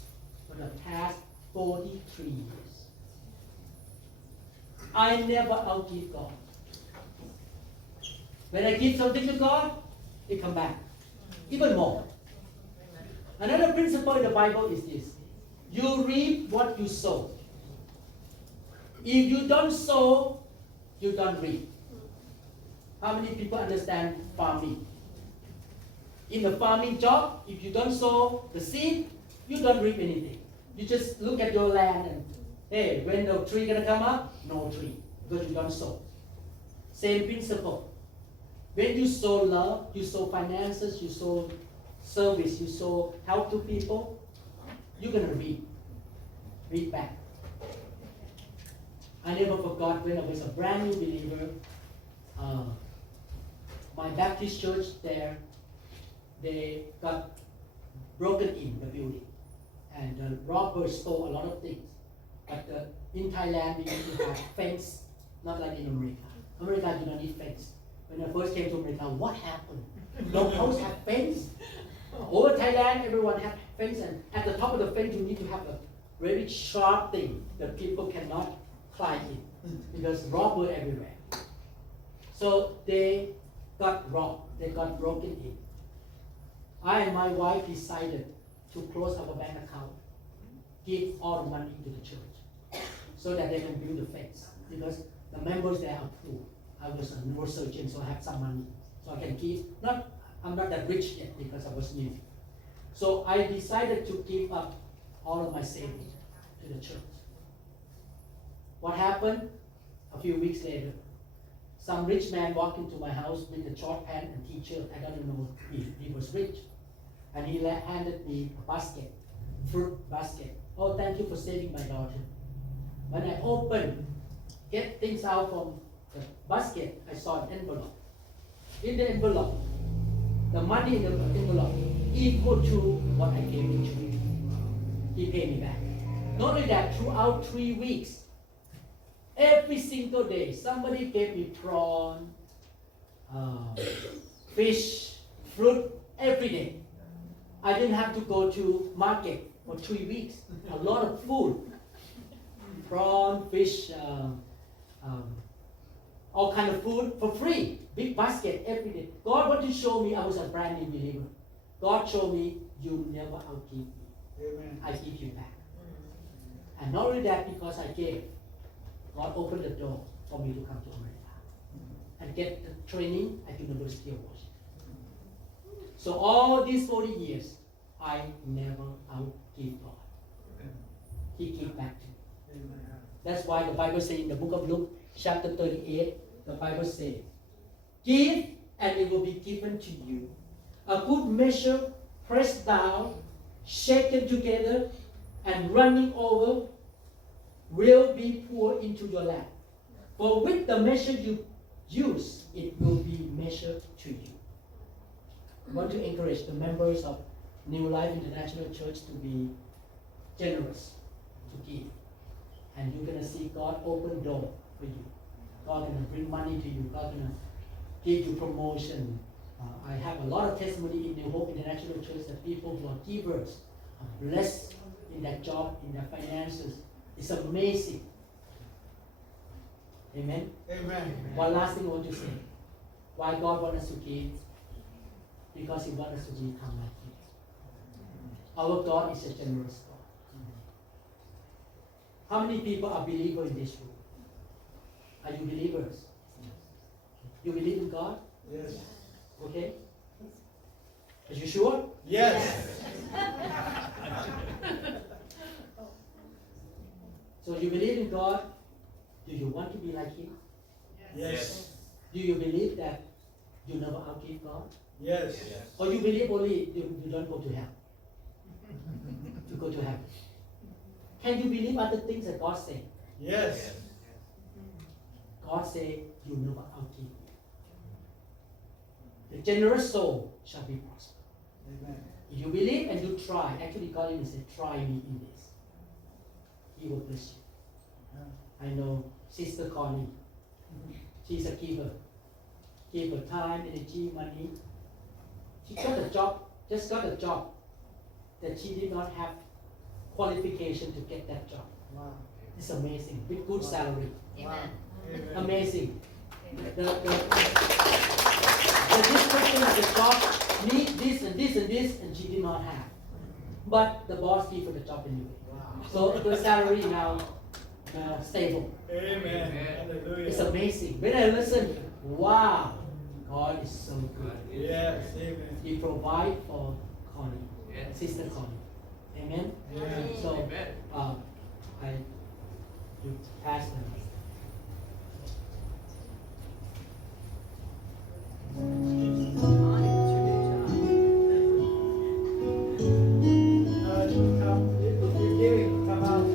for the past 43 years. I never outgive God. When I give something to God, it comes back. Even more. Another principle in the Bible is this. You reap what you sow. If you don't sow, you don't reap. How many people understand farming? In the farming job, if you don't sow the seed, you don't reap anything. You just look at your land and, hey, when the tree gonna come up? No tree, because you don't sow. Same principle. When you sow love, you sow finances, you sow service, you sow help to people, you're gonna reap back. I never forgot when I was a brand new believer, my Baptist church there, they got broken in the building, and the robbers stole a lot of things. But in Thailand, we need to have fence, not like in America. America do not need fence. When I first came to America, what happened? No house have fence. Over Thailand, everyone have fence, and at the top of the fence, you need to have a very sharp thing that people cannot climb in, because robbers everywhere. So they got robbed. They got broken in. I and my wife decided to close our bank account, give all the money to the church, so that they can build the fence. Because the members there are poor. I was a neurosurgeon, so I have some money, so I can keep. I'm not that rich yet because I was new. So I decided to give up all of my savings to the church. What happened? A few weeks later, some rich man walked into my house with a short pant and t-shirt. I don't know if he was rich. And he handed me a basket, fruit basket. Oh, thank you for saving my daughter. When I opened, get things out from the basket, I saw an envelope. In the envelope, the money in the envelope equal to what I gave to church. He paid me back. Not only that, throughout 3 weeks, every single day, somebody gave me prawn, fish, fruit, every day. I didn't have to go to market for 3 weeks. A lot of food, prawn, fish, all kind of food for free. Big basket every day. God wanted to show me I was a brand new believer. God showed me you never outgive me. Amen. I give you back. And not only that, because I gave, God opened the door for me to come to America and get the training at University of Washington. So all these 40 years, I never outgive God. He gave back to me. That's why the Bible says in the book of Luke, chapter 38, the Bible says, give and it will be given to you. A good measure, pressed down, shaken together, and running over, will be poured into your lap. For with the measure you use, it will be measured to you. I want to encourage the members of New Life International Church to be generous, to give. And you're going to see God open door for you. God going to bring money to you. God going to give you promotion. I have a lot of testimony in New Hope International Church that people who are givers are blessed in their job, in their finances. It's amazing. Amen? Amen. One last thing I want to say. Why God wants us to give? Because He wants us to become like Him. Our God is a generous God. How many people are believers in this room? Are you believers? You believe in God? Yes. Okay? Are you sure? Yes. So you believe in God. Do you want to be like Him? Yes. Do you believe that you never outgive God? Yes. Or you believe only you don't go to hell? To go to heaven. Can you believe other things that God said? Yes. God said, you never outgive me. The generous soul shall be prospered. Amen. If you believe and you try, actually God even said, try me in this. He will bless you. I know Sister Connie. She's a giver. give her time, energy, money. She got a job, just got a job that she did not have qualification to get that job. Wow. It's amazing, with good salary. Amen. Amazing. The description of the job need this and this and this, and she did not have. But the boss gave her the job anyway. So her salary now stable. Amen. Hallelujah. It's amazing. When I listen, wow, God is so good. Yes. Amen. He provide for Connie, Yes. Sister Connie. Amen. Amen. So Amen. you pass them. If you're giving, come out.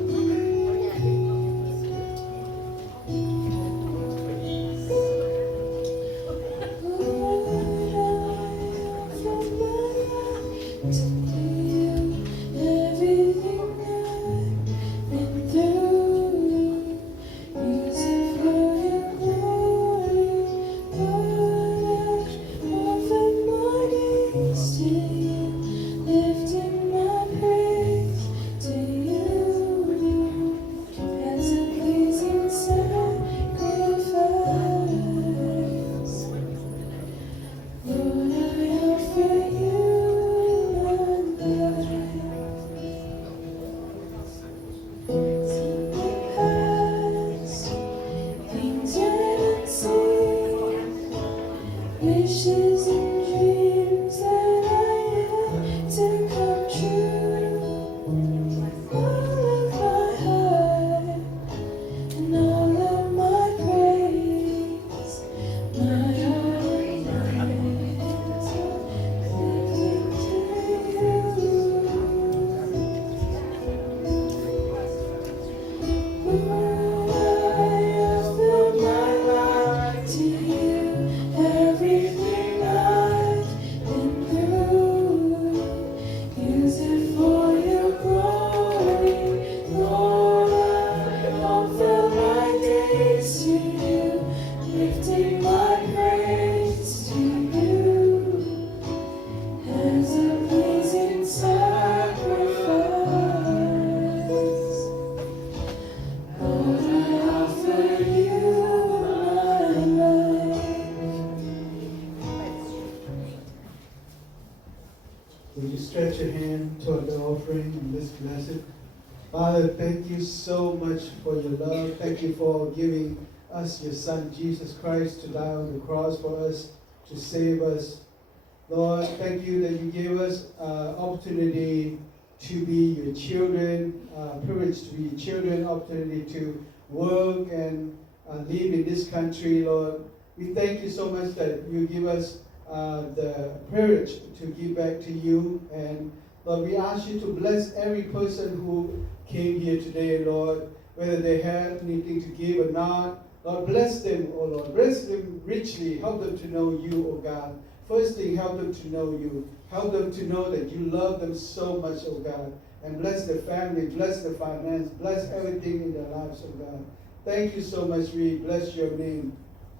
Lifting my praise to you as a pleasing sacrifice. Lord, I offer you my life. Something past, things yet unseen, wishes and dreams that I have to come true. All of my heart and all of my praise, my heart and hands lifting to you. Lord, I offer my life to you, everything I've been through. Use it for your glory, Lord. I offer my days to you, lifting my praise to you as a pleasing sacrifice. Lord, I offer you my life. Will you stretch your hand toward the offering and let's bless it? Father, thank you so much for your love. Thank you for giving us your Son, Jesus Christ, to die on the cross for us, to save us. Lord, thank you that you gave us opportunity to be your children, privilege to be your children, opportunity to work and live in this country, Lord. We thank you so much that you give us the privilege to give back to you. And Lord, we ask you to bless every person who came here today, Lord, whether they had anything to give or not. Lord, bless them, oh Lord. Bless them richly. Help them to know you, oh God. First thing, help them to know you. Help them to know that you love them so much, oh God. And bless their family, bless their finance, bless everything in their lives, oh God. Thank you so much. We bless your name.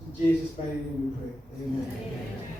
In Jesus' mighty name we pray. Amen. Amen.